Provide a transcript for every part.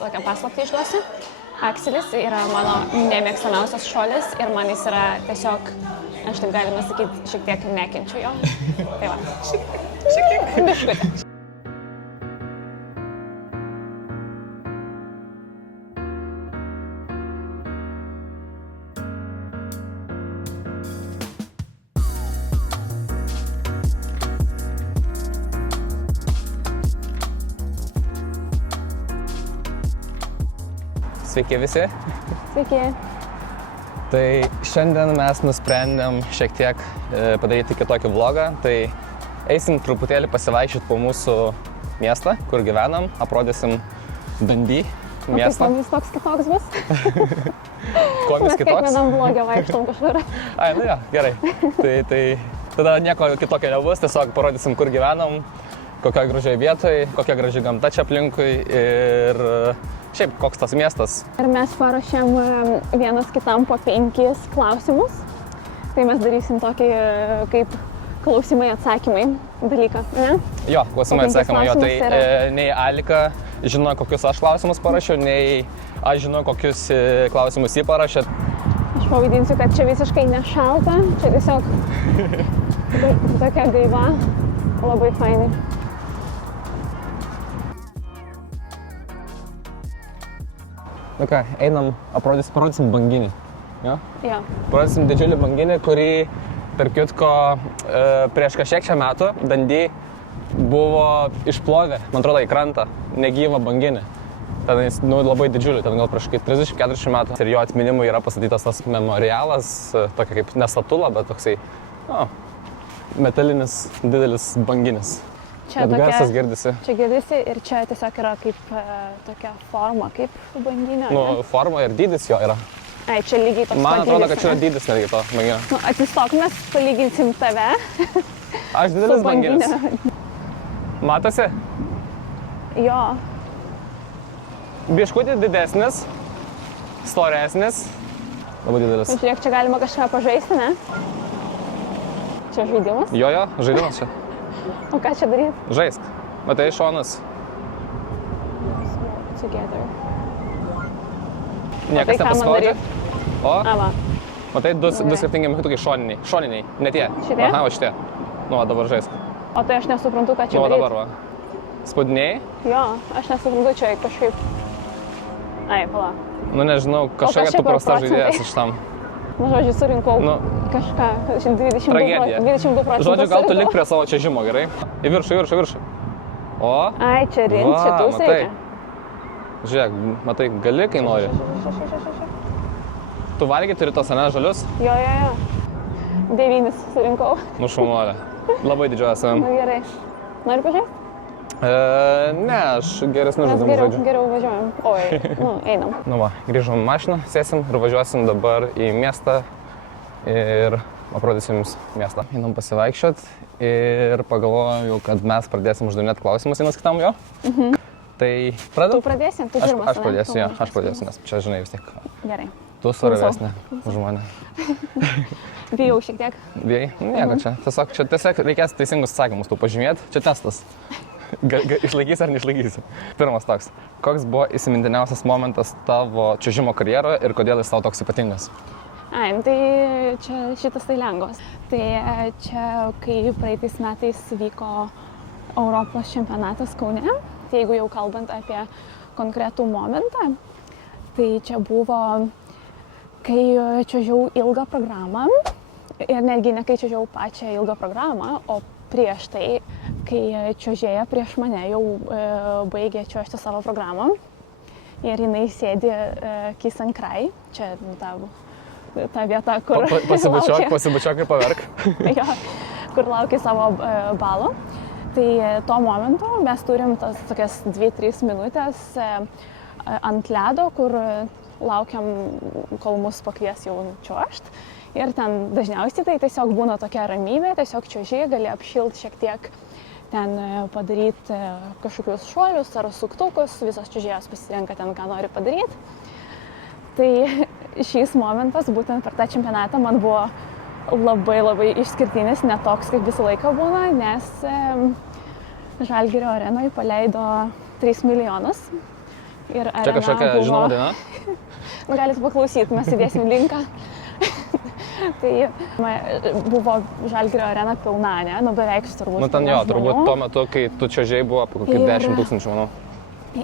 tokią paslaptį išduosiu. Akselis yra mano nemėgstamiausias šuolis ir man jis yra tiesiog, aš taip galima sakyti, šiek tiek nekenčiu jo. Tai va. Šiek tiek. Biškutė. Sveiki visi. Sveiki. Tai šiandien mes nusprendėm šiek tiek padaryti kitokį vlogą. Tai eisim truputėlį pasivaikščioti po mūsų miestą, kur gyvenam, aprodysim Dundee miestą. O kaip toks kitoks bus? Kuo mes Mes kitoks? kiekvienam vlogę vaikštom kažkur. Ai, nu jo, gerai. Tai tada nieko kitokio nebus, tiesiog parodysim, kur gyvenam, kokioj gražioj vietoj, kokia graži gamta čia aplinkui ir šiaip koks tas miestas. Ir mes paruošėm vienas kitam po 5 klausimus. Tai mes darysim tokį kaip klausimai atsakymai dalyką, ne? Jo, klausimai O 5 atsakymai, jo, tai klausimus nei Alika žino, kokius aš klausimus parašiau, nei aš žinau, kokius klausimus jį parašė. Aš pavaidinsiu, kad čia visiškai nešalta, čia tiesiog tokia gaiva, labai fainai. Nu ką, einam, parodysim banginį. Jo? Jo. Parodysim didžiulį banginį, kurį, tarp kitko, prieš kažkiek čia metų Dundee buvo išplovę, man atrodo, į krantą, negyvą banginį. Ten jis labai didžiulį, ten gal prieš 30-40 metų. Ir jo atminimui yra pastatytas tas memorialas, tokia kaip ne statula, bet toksai, metalinis didelis banginis. Čia Bet garsas girdisi. Čia girdisi ir čia tiesiog yra kaip tokia forma, kaip banginė. Nu, forma ir dydis jo yra. Ai, čia lygiai toks Man atrodo, dydis, kad čia yra dydis netgi to banginio. Nu, atsistok, mes palyginsim tave. Aš didelis su banginis. bangine. Matosi? Jo. Biškutį didesnis, storesnis. Labai didelis. Žiūrėk, čia galima kažką pažaisti, ne? Čia žaidimas. Jo, žaidimas čia. O ką čia daryti? Žaisk. Matai, šonas. Together. Niekas ką man nepaspaudžia. O, A, va. matai, du Gerai. skirtingi mygtukai šoniniai. Šoniniai, ne tie. Šitie? Aha, va šitie. Nu, va, dabar žaisk. O tai aš nesuprantu, ką čia Nu, va daryti. dabar va. Spaudiniai. Jo, aš nesuprantu čia kažkaip. Ai, pala. Nu, nežinau, kas kažkokia čia tu per prasta procentai? žaidėjas iš tam. Nu, žodžiu, surinkau Nu. kažką. 22 Tragedija. 22%. Žodžiu, gal tu surinkau. lik prie savo čiuožimo, gerai? Į viršų. O, Ai, čia rinkt, čia tūs matai. reikia. Žiūrėk, matai, gali, kai nori. Tu valgy turi tos, ane, žalius? Jo. 9 surinkau. Nu, šaunuolė. Labai didžiuojas savim. Na gerai. Nori pažiūrėti? Ne, aš geresnių Mes žaidimų žaidžiu. geriau važiuojam. Oi, einam. Nu va, grįžom į mašiną, sėsim ir važiuosim dabar į miestą ir aprodysim jums miestą. Einam pasivaikščiot ir pagalvojau, kad mes pradėsim uždavinėti klausimus vienas kitam jo. Tai Tu pradedu? pradėsi? Tu Aš pirmas, pradėsiu, ane? jo, aš pradėsiu, nes čia, žinai, vis tiek. Gerai. Tu suravesnė už mane. Bijau šiek tiek. Bijai? Nieko čia. Tiesiog reikės teisingus atsakymus tu pažymėti. Čia testas. Išlaikysi ar neišlaikysi. Pirmas toks. Koks buvo įsimintiniausias momentas tavo čiuožimo karjeroje ir kodėl jis tau toks ypatingas? Ai, tai čia šitas tai lengvas. Tai čia, kai praeitais metais vyko Europos čempionatas Kaune, tai jeigu jau kalbant apie konkretų momentą, tai čia buvo, kai čiuožiau ilgą programą ir netgi ne kai čiuožiau pačią ilgą programą, o prieš tai, kai čiuožėja prieš mane jau baigė čiuožti savo programą ir jinai sėdi Kiss and Cry, čia ta vieta, kur Pasibučiuok ir paverk. jo, kur laukia savo balo. Tai tuo momentu mes turim tas tokias 2-3 minutės ant ledo, kur laukiam, kol mus pakvies jau čiuožt. Ir ten dažniausiai tai tiesiog būna tokia ramybė, tiesiog čiuoži, gali apšilti šiek tiek, ten padaryti kažkokius šuolius ar suktukus, visos čiuožėjos pasirenka ten, ką nori padaryti. Tai šis momentas, būtent per tą čempionatą, man buvo labai išskirtinis, ne toks, kaip visą laiką būna, nes Žalgirio arenoje paleido 3 milijonus Ir Čia kažkokia žinoma daina? Nu, galite paklausyti, mes įdėsim linką. Tai buvo Žalgirio arena pilna, ne? Nu, beveik turbūt. Nu, ten jo, turbūt tuo metu, kai tu čiuožei, buvo apie kokį 10 000, manau.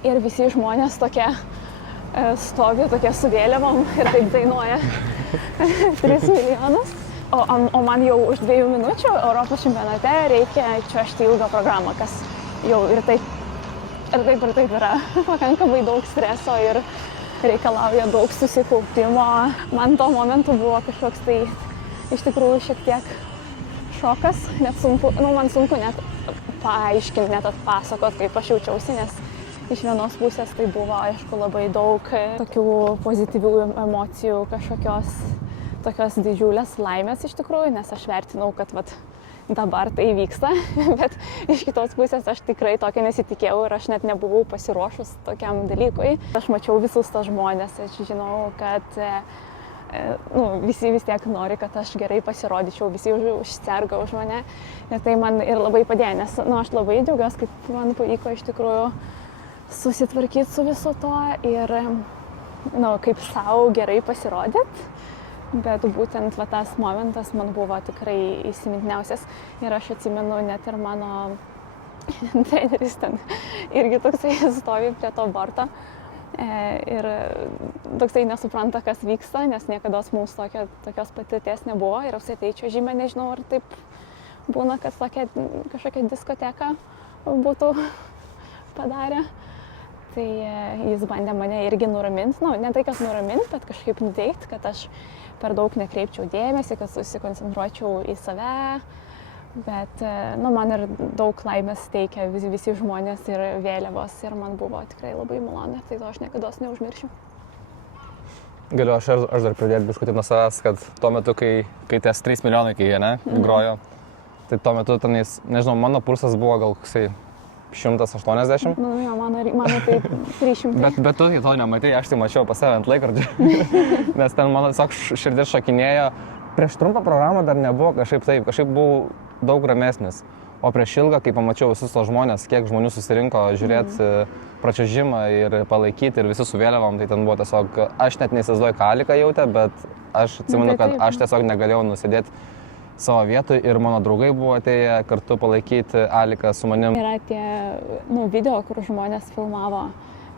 Ir visi žmonės tokie stovi, tokie su vėliavom ir taip dainuoja 3 milijonus. O man jau už 2 minučių Europos čempionate reikia čiuožti ilgą programą, kas jau ir taip yra pakankamai daug streso ir reikalauja daug susikaupimo. Man tuo momentu buvo kažkoks tai iš tikrųjų šiek tiek šokas, net sunku, man sunku net paaiškinti, net atpasakot, kaip aš jaučiausi, nes iš vienos pusės tai buvo, aišku, labai daug tokių pozityvių emocijų, kažkokios tokios didžiulės laimės iš tikrųjų, nes aš vertinau, kad dabar tai vyksta, bet iš kitos pusės aš tikrai tokio nesitikėjau ir aš net nebuvau pasiruošus tokiam dalykui. Aš mačiau visus tos žmonės, aš žinau, kad visi vis tiek nori, kad aš gerai pasirodyčiau, visi užserga už mane. Ir tai man ir labai padėjo, nes aš labai džiaugiuosi, kaip man pavyko iš tikrųjų susitvarkyti su visu to ir kaip savo gerai pasirodyti. Bet būtent tas momentas man buvo tikrai įsimintiniausias ir aš atsimenu net ir mano treneris ten irgi toksai stovi prie to borto ir toksai nesupranta, kas vyksta, nes niekada mums tokios patirties nebuvo ir apskritai čiuožime, nežinau, ar taip būna, kad kažkokia diskoteka būtų padarę. Tai jis bandė mane irgi nuraminti, ne tai, kad nuraminti, bet kažkaip nuteikti, kad aš per daug nekreipčiau dėmesį, kad susikoncentruočiau į save, bet man ir daug laimės teikia visi žmonės ir vėliavos ir man buvo tikrai labai malonu, tai to aš niekada neužmiršiu. Galiu aš dar pridėti biškutį nuo savęs, kad tuo metu, kai ties 3 milijonai, kai jie grojo, tai tuo metu tenais, nežinau, mano pulsas buvo gal koksai 180. Nu, jo, mano tai 300. Bet tu to nematai, aš tai mačiau pas save ant laikrodžio, nes ten mano tiesiog širdis šokinėjo. Prieš trumpą programą dar nebuvo kažkaip buvau daug ramesnis. O prieš ilgą, kai pamačiau visus tos žmonės, kiek žmonių susirinko žiūrėti pračiuožimą ir palaikyti ir visi su vėliavom, tai ten buvo tiesiog, aš net neįsivaizduoju, ką Alika jautė, bet aš atsimenu, kad aš tiesiog negalėjau nusėdėti savo vietoj ir mano draugai buvo atėję kartu palaikyti Aliką su manim. Yra tie video, kur žmonės filmavo,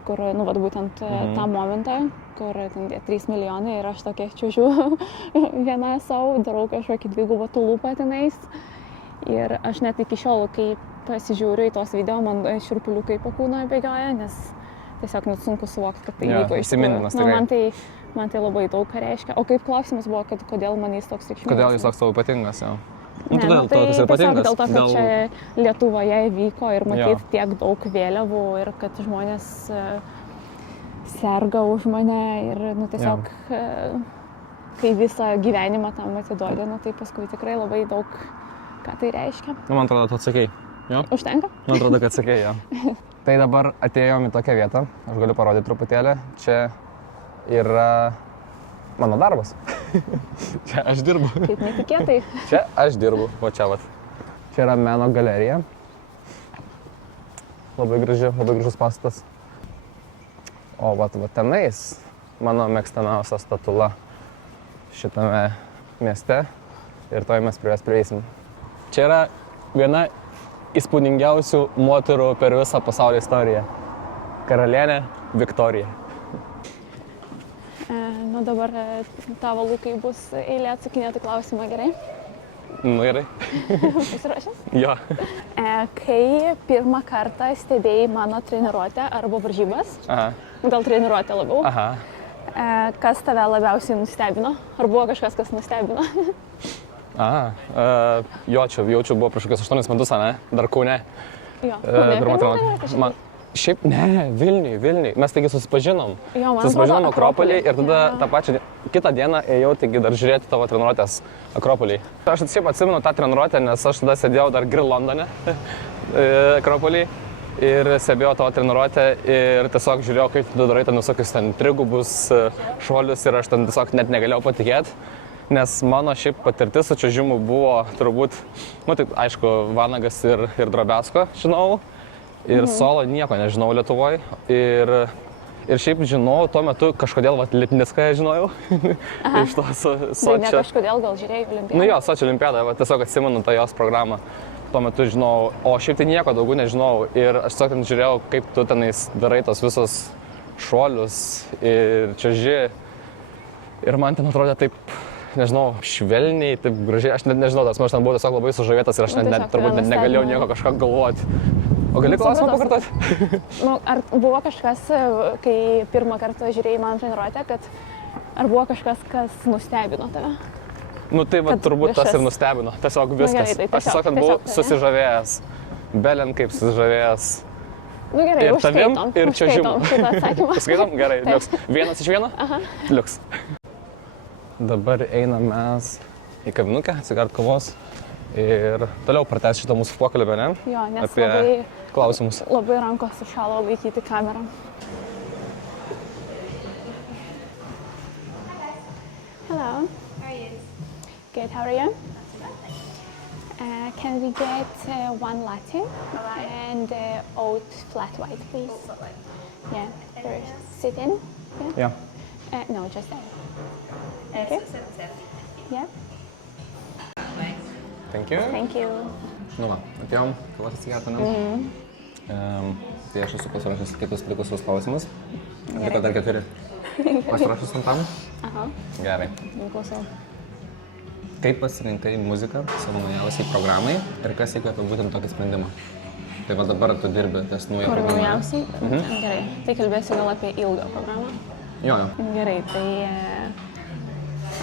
kur būtent tą momentą, kur ten 3 milijonai ir aš tokia čiuožiu viena savo, darau kažkokį dvigubą tulupą tenais. Ir aš net iki šiol, kai pasižiūriu į tos video, man šiurpuliukai po kūno bėgioja, nes tiesiog net sunku suvokti, kad tai vyko iš tikrųjų. Man tai labai daug ką reiškia. O kaip klausimas buvo, kad kodėl man jis toks reikšmingas? Kodėl jis toks tavo ypatingas, jau? Dėl to, kad čia Lietuvoje vyko ir matyti tiek daug vėliavų ir kad žmonės serga už mane ir tiesiog, kai visą gyvenimą tam atiduodi, tai paskui tikrai labai daug ką tai reiškia. Man atrodo, tu atsakei. Jo? Užtenka? Man atrodo, kad atsakei, jo. Tai dabar atėjom į tokią vietą, aš galiu parodyti truputėlį. Čia yra mano darbas. Čia aš dirbu. Kaip netikėtai. Čia aš dirbu, o čia vat. Čia yra meno galerija. Labai gražus pastatas. O vat tenais mano mėgstamiausia statula šitame mieste ir toj mes prie jos prieisim. Čia yra viena įspūdingiausių moterų per visą pasaulio istoriją. Karalienė Viktorija. Dabar tavo, Lukai, bus eilė atsakinėti klausimą, gerai? Gerai. Pasiruošęs? Jo. Kai pirmą kartą stebėjai mano treniruotę arba varžybas, gal treniruotę labiau, kas tave labiausiai nustebino? Ar buvo kažkas, kas nustebino? Jaučiu, buvo prieš kokius 8 metus, dar Kaune. Jo, Kaune. Šiaip ne, Vilniuj. Mes taigi susipažinom. Susipažinom Akropolį ir tada tą pačią kitą dieną ėjau taigi dar žiūrėti tavo treniruotės Akropolį. Aš šiaip atsimenu tą treniruotę, nes aš tada sėdėjau dar Grill Londone Akropolį ir stebėjau tavo treniruotę ir tiesiog žiūrėjau, kaip tu darai ten visokius ten trigubus šuolius ir aš ten tiesiog net negalėjau patikėti. Nes mano šiaip patirtis su čiuožimu buvo turbūt, tai aišku, Vanagas ir Drobesko žinau. Ir solo nieko nežinau Lietuvoje. Ir šiaip žinau, tuo metu kažkodėl Lipnicką žinojau. Iš to Tai ne Sočio. kažkodėl gal žiūrėjai olimpiadą? Nu jo, Sočio olimpiadą, tiesiog atsimenu tą jos programą. Tuo metu žinau, o šiaip tai nieko daugiau nežinau. Ir aš tiesiog ten žiūrėjau, kaip tu tenais darai tos visos šuolius ir čiuoži. Ir man ten atrodė taip, nežinau, švelniai, taip gražiai, aš net nežinau, tas aš ten buvau tiesiog labai sužavėtas ir aš net turbūt negalėjau nieko kažką galvoti. O gali klausimą pakartoti? Nu, ar buvo kažkas, kai pirmą kartą žiūrėjai man treniruotę, kad ar buvo kažkas, kas nustebino tave? Nu tai va, turbūt tas ir nustebino, tiesiog viskas. Gerai, tai aš tiesiog ten buvau susižavėjęs, belen kaip susižavėjęs. Nu gerai, ir tavim, užskaitom, ir čiuožimu. šitą atsakymą. Skaitom? Gerai, liuks. Vienas iš vieno? Aha. Liuks. Dabar einam mes į kavinukę, atsigart kavos ir toliau pratęs šitą mūsų pokalbį, ne? Jo, nes apie klausimus. Labai rankos sušalo laikyti kamerą. Hello. How are you? Good, how are you? Can we get one latte and oat flat white, please? Yeah, first sit in. Ja. No, just there. Thank you. Yeah. Thank you. Thank you. Nu va, atėjom, kavos atsigerti, ne? Tai aš esu pasirašęs kitus likusius klausimus. Liko dar 4. Pasirašęs ant tam? Aha. Gerai. Klausau. Kaip pasirinkai muziką savo naujausiai programai ir kas įkvėpė būtent tokį sprendimą? Tai va dabar tu dirbi ties naują Kur programą. naujausiai? Gerai. Tai kalbėsiu gal apie ilgą programą. Jo. Gerai, tai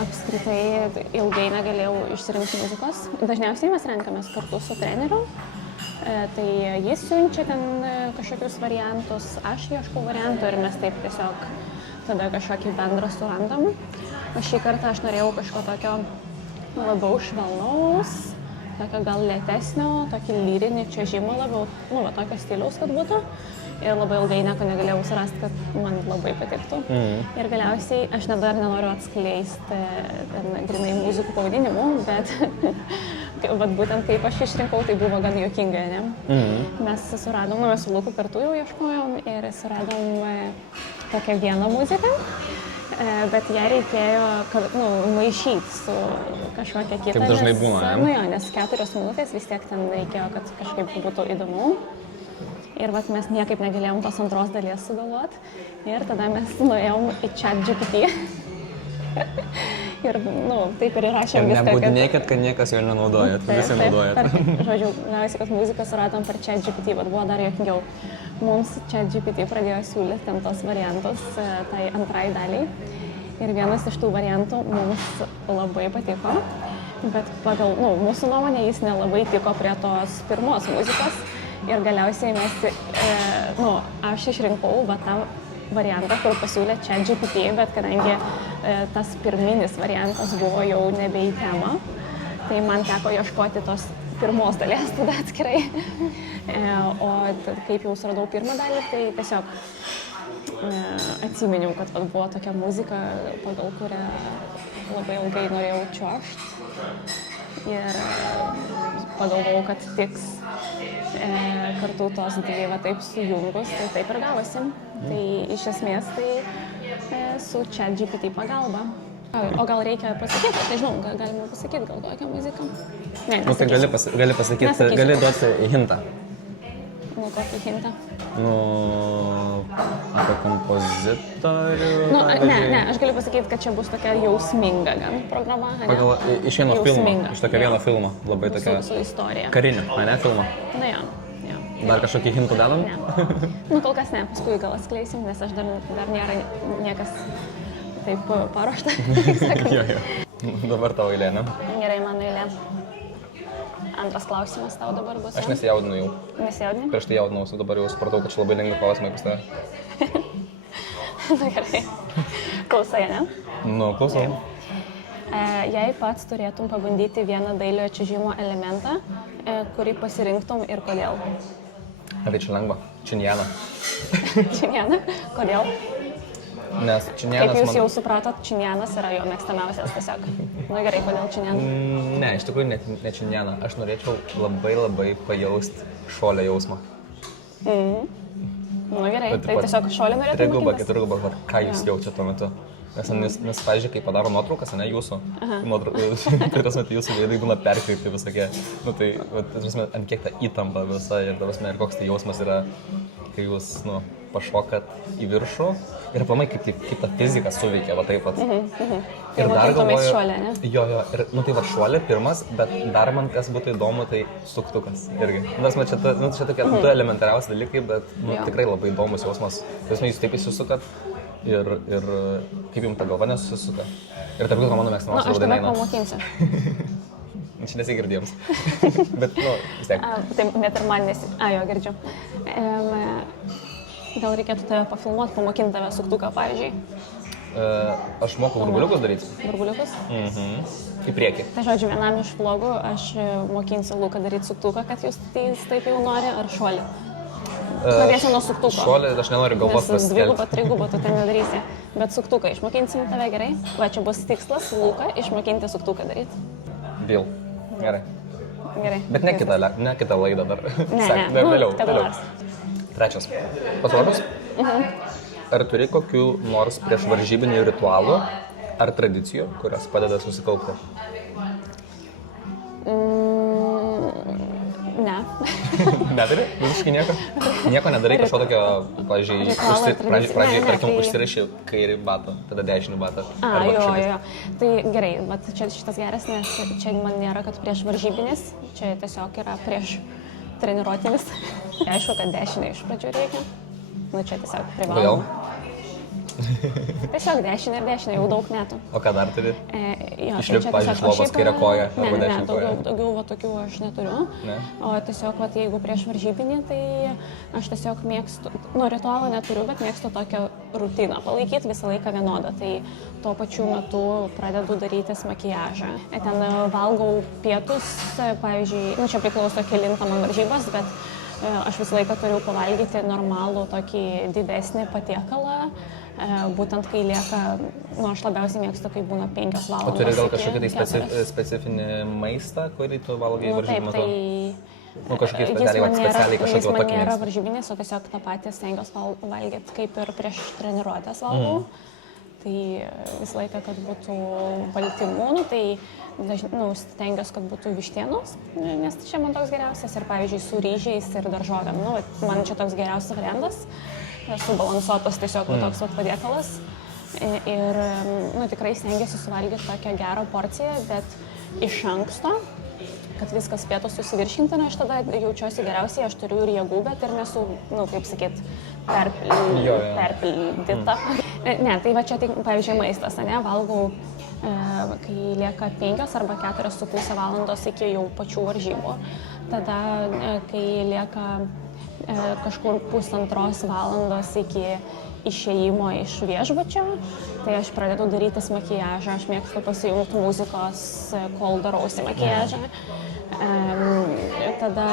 apskritai ilgai negalėjau išsirinkti muzikos. Dažniausiai mes renkamės kartu su treneriu. Tai jis siunčia ten kažkokius variantus, aš ieškau variantų ir mes taip tiesiog tada kažkokį bendrą surandam. O šį kartą aš norėjau kažko tokio labiau švelnaus, tokio gal lėtesnio, tokį lyrinį čiuožimą labiau, nu, va, tokio stiliaus, kad būtų. Ir labai ilgai nieko negalėjau surasti, kad man labai patiktų. Ir galiausiai aš dar nenoriu atskleisti grinai muzikų pavadinimų, bet būtent kaip aš išrinkau, tai buvo gan juokinga, ne? Mes suradom, nu, mes su Luku kartu jau ieškojom ir suradom tokią vieną muziką, bet ją reikėjo maišyti su kažkokia kita. Taip dažnai būna, ne? Nu jo, nes 4 minutės vis tiek ten reikėjo, kad kažkaip būtų įdomu. Ir vat mes niekaip negalėjom tos antros dalies sugalvoti. Ir tada mes nuėjom į ChatGPT. Ir, nu, taip ir įrašėm viską. Ir nebūtinėkit, kad niekas jo nenaudojat, visi naudojat. Žodžiu, galiausiai, kad muziką suradom per ChatGPT, bet buvo dar juokingiau. Mums ChatGPT pradėjo siūlyti ten tos variantus tai antrai daliai. Ir vienas iš tų variantų mums labai patiko. Bet pagal, nu, mūsų nuomonė jis nelabai tiko prie tos pirmos muzikos. Ir galiausiai mes, aš išrinkau tą variantą, kur pasiūlė ChatGPT, bet kadangi tas pirminis variantas buvo jau nebe į temą, tai man teko ieškoti tos pirmos dalies tada atskirai. O kaip jau suradau pirmą dalį, tai tiesiog atsiminiau, kad buvo tokia muzika, pagal kurią labai ilgai norėjau čiuožti. Ir pagalvojau, kad tiks kartu tos dvi va taip sujungus, tai taip ir gavosi. Tai iš esmės tai su ChatGPT pagalba. O gal reikia pasakyti, aš nežinau, galima pasakyti gal kokią muziką? Ne, nu tai gali pasakyti, gali duoti hintą. Nu, kokį hintą? Nu, apie kompozitorių. Nu, ne, aš galiu pasakyti, kad čia bus tokia jausminga gan programa, ne? Pagal iš vieno filmo, iš tokio vieno filmo, labai tokia su istorija. Karinio, ne filmo. Na jo. Dar kažkokį hintų dedam? Ne. Nu, kol kas ne, paskui gal atskleisim, nes aš dar nėra niekas taip paruošta. Jo. Dabar tavo eilė, ne? Gerai, mano eilė. Antras klausimas tau dabar bus. Aš nesijaudinu jau. Nesijaudini? Prieš tai jaudinausi, dabar jau supratau, kad čia labai lengvi klausimai pas tave. Na gerai. Klausai, ne? Nu, klausau. Jei pats turėtum pabandyti vieną dailiojo čiuožimo elementą, kurį pasirinktum ir kodėl? Tai čia lengva. Činjana. Činjana? Kodėl? Nes činjanas Kaip jūs jau supratot, činjanas yra jo mėgstamiausias tiesiog. Na gerai, kodėl činjana? Ne, iš tikrųjų ne činjana. Aš norėčiau labai pajausti šuolio jausmą. Nu gerai, Bet tai taip pat tiesiog šuolį norėtum Triguba, mokintis? keturguba, vat ką jūs jaučiate tuo metu? Nes pavyzdžiui, kai padaro nuotraukas, ne jūsų, tai tas metu jūsų veidai būna perkreipti visokie, nu tai, ant kiek ta įtampa visa ir koks tai jausmas yra, kai jūs, pašokat į viršų ir aplamai kaip ta fizika suveikia, va taip pat. Ir dar galvoju, šuolė, ne? Jo, ir, tai va šuolė pirmas, bet dar man kas būtų įdomu, tai suktukas irgi. Nes čia tokie du elementariausi dalykai, bet tikrai labai įdomus jausmas. Jūs taip įsisukat. Ir kaip jums ta galva nesusisuka. Ir tarp kitko mano mėgstamiausia Aš daina. tave pamokinsiu. Čia nesigirdėjams. Bet, vis tiek. Tai net ir man jo, girdžiu. Gal reikėtų tave pafilmuoti, pamokinti tave suktuką, pavyzdžiui. Aš moku burbuliukus daryti. Burbuliukus? Į priekį. Tai žodžiu, vienam iš vlogų aš mokinsiu Luką daryti suktuką, kad jūs taip jau nori, ar šuolį. Pradėsiu nuo suktuko. Šuolį aš nenoriu galvos paskelbti. Nes paskelbti. 2, 3 tu tai nedarysi. Bet suktuką išmokinsim tave gerai. Va, čia bus tikslas Luką išmokinti suktuką daryti. Deal. Gerai. Gerai. Bet ne kitą laidą dar. Ne. Vėliau. Nors. Trečias. Pasiruošus? Ar turi kokių nors prieš varžybinių ritualų ar tradicijų, kurios padeda susikaupti? Ne. Neturi? Visiškai nieko? Nieko nedarai kažko tokio, pavyzdžiui, pradžiai, tarkim, užsirašy kairį batą, tada dešinį batą. Jo. Tai gerai, bet čia šitas geras, nes čia man nėra, kad prieš varžybinis, čia tiesiog yra prieš treniruotinis. Aišku, kad dešinę iš pradžių reikia. Nu, čia tiesiog privaloma. Tiesiog dešinė ir dešinė, jau daug metų. O ką dar turi? Išlipti, pavyzdžiui, iš lovos kairę koją arba dešinę koją? Ne, daugiau va tokių aš neturiu. Ne? O tiesiog, va, jeigu prieš varžybinį, tai aš tiesiog mėgstu, ritualo neturiu, bet mėgstu tokią rutiną palaikyti visą laiką vienodą. Tai tuo pačiu metu pradedu darytis makiažą. Ten valgau pietus, pavyzdžiui, čia priklauso kelintą man varžybas, bet aš visą laiką turiu pavalgyti normalų tokį didesnį patiekalą. Būtent kai lieka, aš labiausiai mėgstu, kai būna 5 valandos. O turi gal kažkokį tai specifinį maistą, kurį tu valgai varžybų metu? Kažkokiai specialiai kažkokio tokį maistą. Jis man nėra varžybinis, o tiesiog tą patį stengiuosi valgyti, kaip ir prieš treniruotės valgau. Tai visą laiką, kad būtų baltymų, tai stengiuosi, kad būtų vištienos, nes čia man toks geriausias. Ir pavyzdžiui, su ryžiais ir daržovėm. Man čia toks geriausias variantas. Subalansuotas tiesiog toks patiekalas. Ir tikrai stengiuosi suvalgyti tokią gerą porciją, bet iš anksto, kad viskas spėtų susiviršinti, aš tada jaučiuosi geriausiai, aš turiu ir jėgų, bet ir nesu, kaip sakyt, perpildyta. Ne, tai va čia, pavyzdžiui, maistas, valgau, kai lieka 5 arba 4,5 valandos iki jau pačių varžybų. Tada, kai lieka kažkur 1,5 valandos iki išėjimo iš viešbučio, tai aš pradedu darytis makiažą, aš mėgstu pasijungti muzikos, kol darausi makiažą. Tada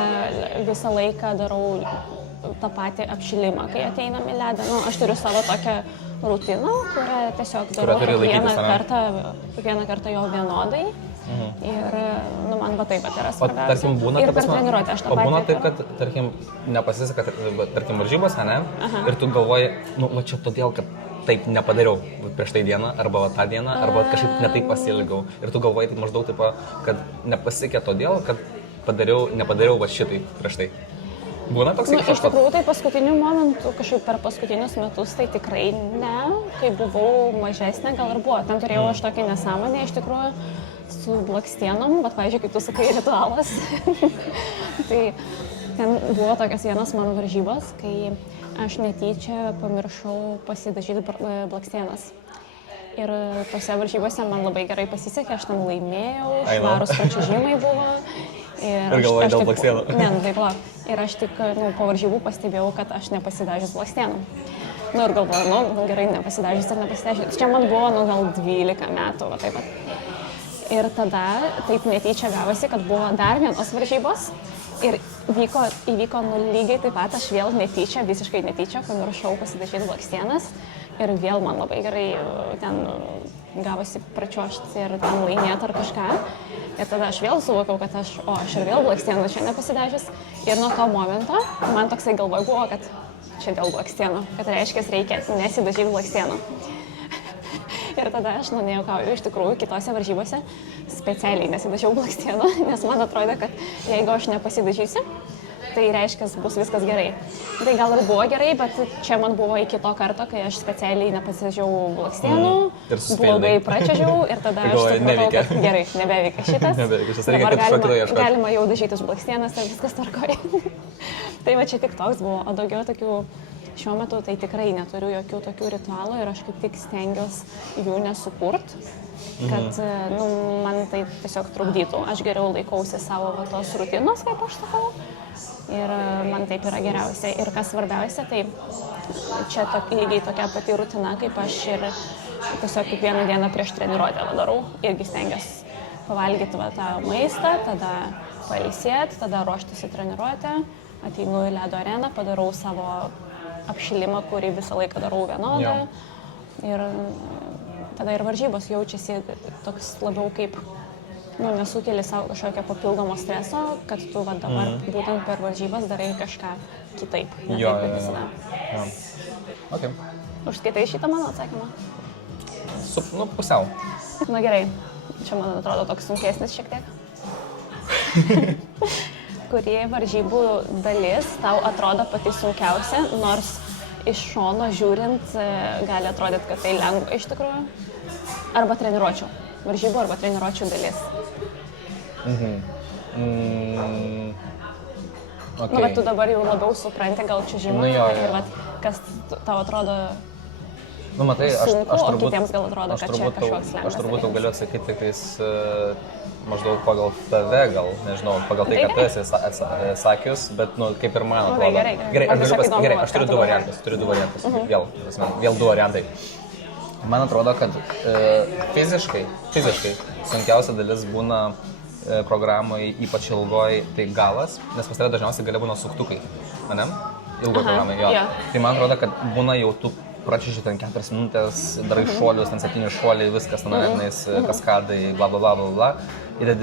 visą laiką darau tą patį apšilimą, kai ateinam į ledą. Aš turiu savo tokią rutiną, kurią tiesiog darau kiekvieną kartą jau vienodai. Ir man va taip pat yra svarbiausia. O tarkim būna, ir per treniruotę aš tą patį. O būna taip, kad tarkim nepasiseka, tarkim varžybos, ne? Ir tu galvoji, va čia todėl, kad taip nepadariau prieš tai dieną, arba tą dieną, arba kažkaip netaip pasiilgau. Ir tu galvoji taip maždaug taip, kad nepasisekė todėl, kad nepadariau va šitai prieš tai. Būna toks kažkas? Iš tikrųjų, tai paskutiniu momentu, kažkaip per paskutinius metus, tai tikrai ne. Kai buvau mažesnė, gal ir buvo. Ten turėjau aš tokią nesąmonę, iš tikrųjų, su blakstienom, bet, pavyzdžiui, kaip tu sakai, ritualas. Tai ten buvo tokias vienas mano varžybos, kai aš netyčia pamiršau pasidažyti blakstienas. Ir tose varžybose man labai gerai pasisekė, aš ten laimėjau, švarūs pačiužimai buvo. Ir galvoju dėl blakstienų. Ne, taip lauk. Ir aš tik po varžybų pastebėjau, kad aš nepasidažęs blakstienų. Ir galvoju, gerai, nepasidažęs ir nepasidažęs. Čia man buvo, gal 12 metų, va taip pat. Ir tada taip netyčia gavosi, kad buvo dar vienos varžybos. Ir įvyko lygiai taip pat, aš vėl netyčia, visiškai netyčia, pamiršau pasidažyti blakstienas. Ir vėl man labai gerai ten gavosi pračiuošti ir ten laimėti ar kažką. Ir tada aš vėl suvokiau, kad aš ir vėl blakstieną čia nepasidažęs. Ir nuo to momento man toksai galvoj buvo, kad čia dėl blakstienų, kad reiškia reikia nesidažyti blakstienų. Ir tada aš nejuokauju, iš tikrųjų, kitose varžybose specialiai nesidažiau blakstienų, nes man atrodo, kad jeigu aš nepasidažysiu, tai reiškia, bus viskas gerai. Tai gal ir buvo gerai, bet čia man buvo iki to karto, kai aš specialiai nepasidažiau blakstienų, blogai pračiažiau ir tada aš supratau, kad gerai, nebeveikia šitas. Dabar galima jau dažytis blakstienas ir viskas tvarkoja. Tai va čia tik toks buvo, o daugiau tokių šiuo metu tai tikrai neturiu jokių tokių ritualų ir aš kaip tik stengiuosi jų nesukurt, kad man tai tiesiog trukdytų. Aš geriau laikausi savo tos rutinos, kaip aš sakau. Ir man taip yra geriausia. Ir kas svarbiausia, tai čia lygiai tokia pati rutina, kaip aš ir tiesiog kiekvieną dieną prieš treniruotę darau. Irgi stengiuosi pavalgyti tą maistą, tada pailsėti, tada ruoštis į treniruotę, ateinu į ledo areną, padarau savo apšilimą, kurį visą laiką darau vienodą. Ir tada ir varžybos jaučiasi toks labiau kaip nesukeli savo kažkokio papildomo streso, kad tu dabar būtent per varžybas darai kažką kitaip. Jo. Okay. Užskaitai šitą mano atsakymą? Pusiau. Na gerai, čia man atrodo toks sunkesnis šiek tiek. Kuri varžybų dalis tau atrodo pati sunkiausia, nors iš šono žiūrint gali atrodyti, kad tai lengva iš tikrųjų? Arba treniruočių. Varžybų arba treniruočių dalis. Okay. Bet tu dabar jau labiau supranti gal čiuožimą ir kas tau atrodo matai, sunku, o kitiems gal atrodo, kad čia kažkoks lengvas. Aš turbūt galiu atsakyti tiktais maždaug pagal tave, gal, nežinau, pagal tai, kad tu esi sakius, bet kaip ir man atrodo. Gerai, aš turiu du variantus. Vėl du variantai. Man atrodo, kad fiziškai sunkiausia dalis būna programai, ypač ilgoj, tai galas, nes pas tave dažniausiai gale būna suktukai, ane? Ilgoj programai, jo. Tai man atrodo, kad būna jau tu pračiuoži ten 4 minutės, darai šuolius, ten 7 šuoliai, viskas ten, kaskadai, bla bla bla bla bla. Ir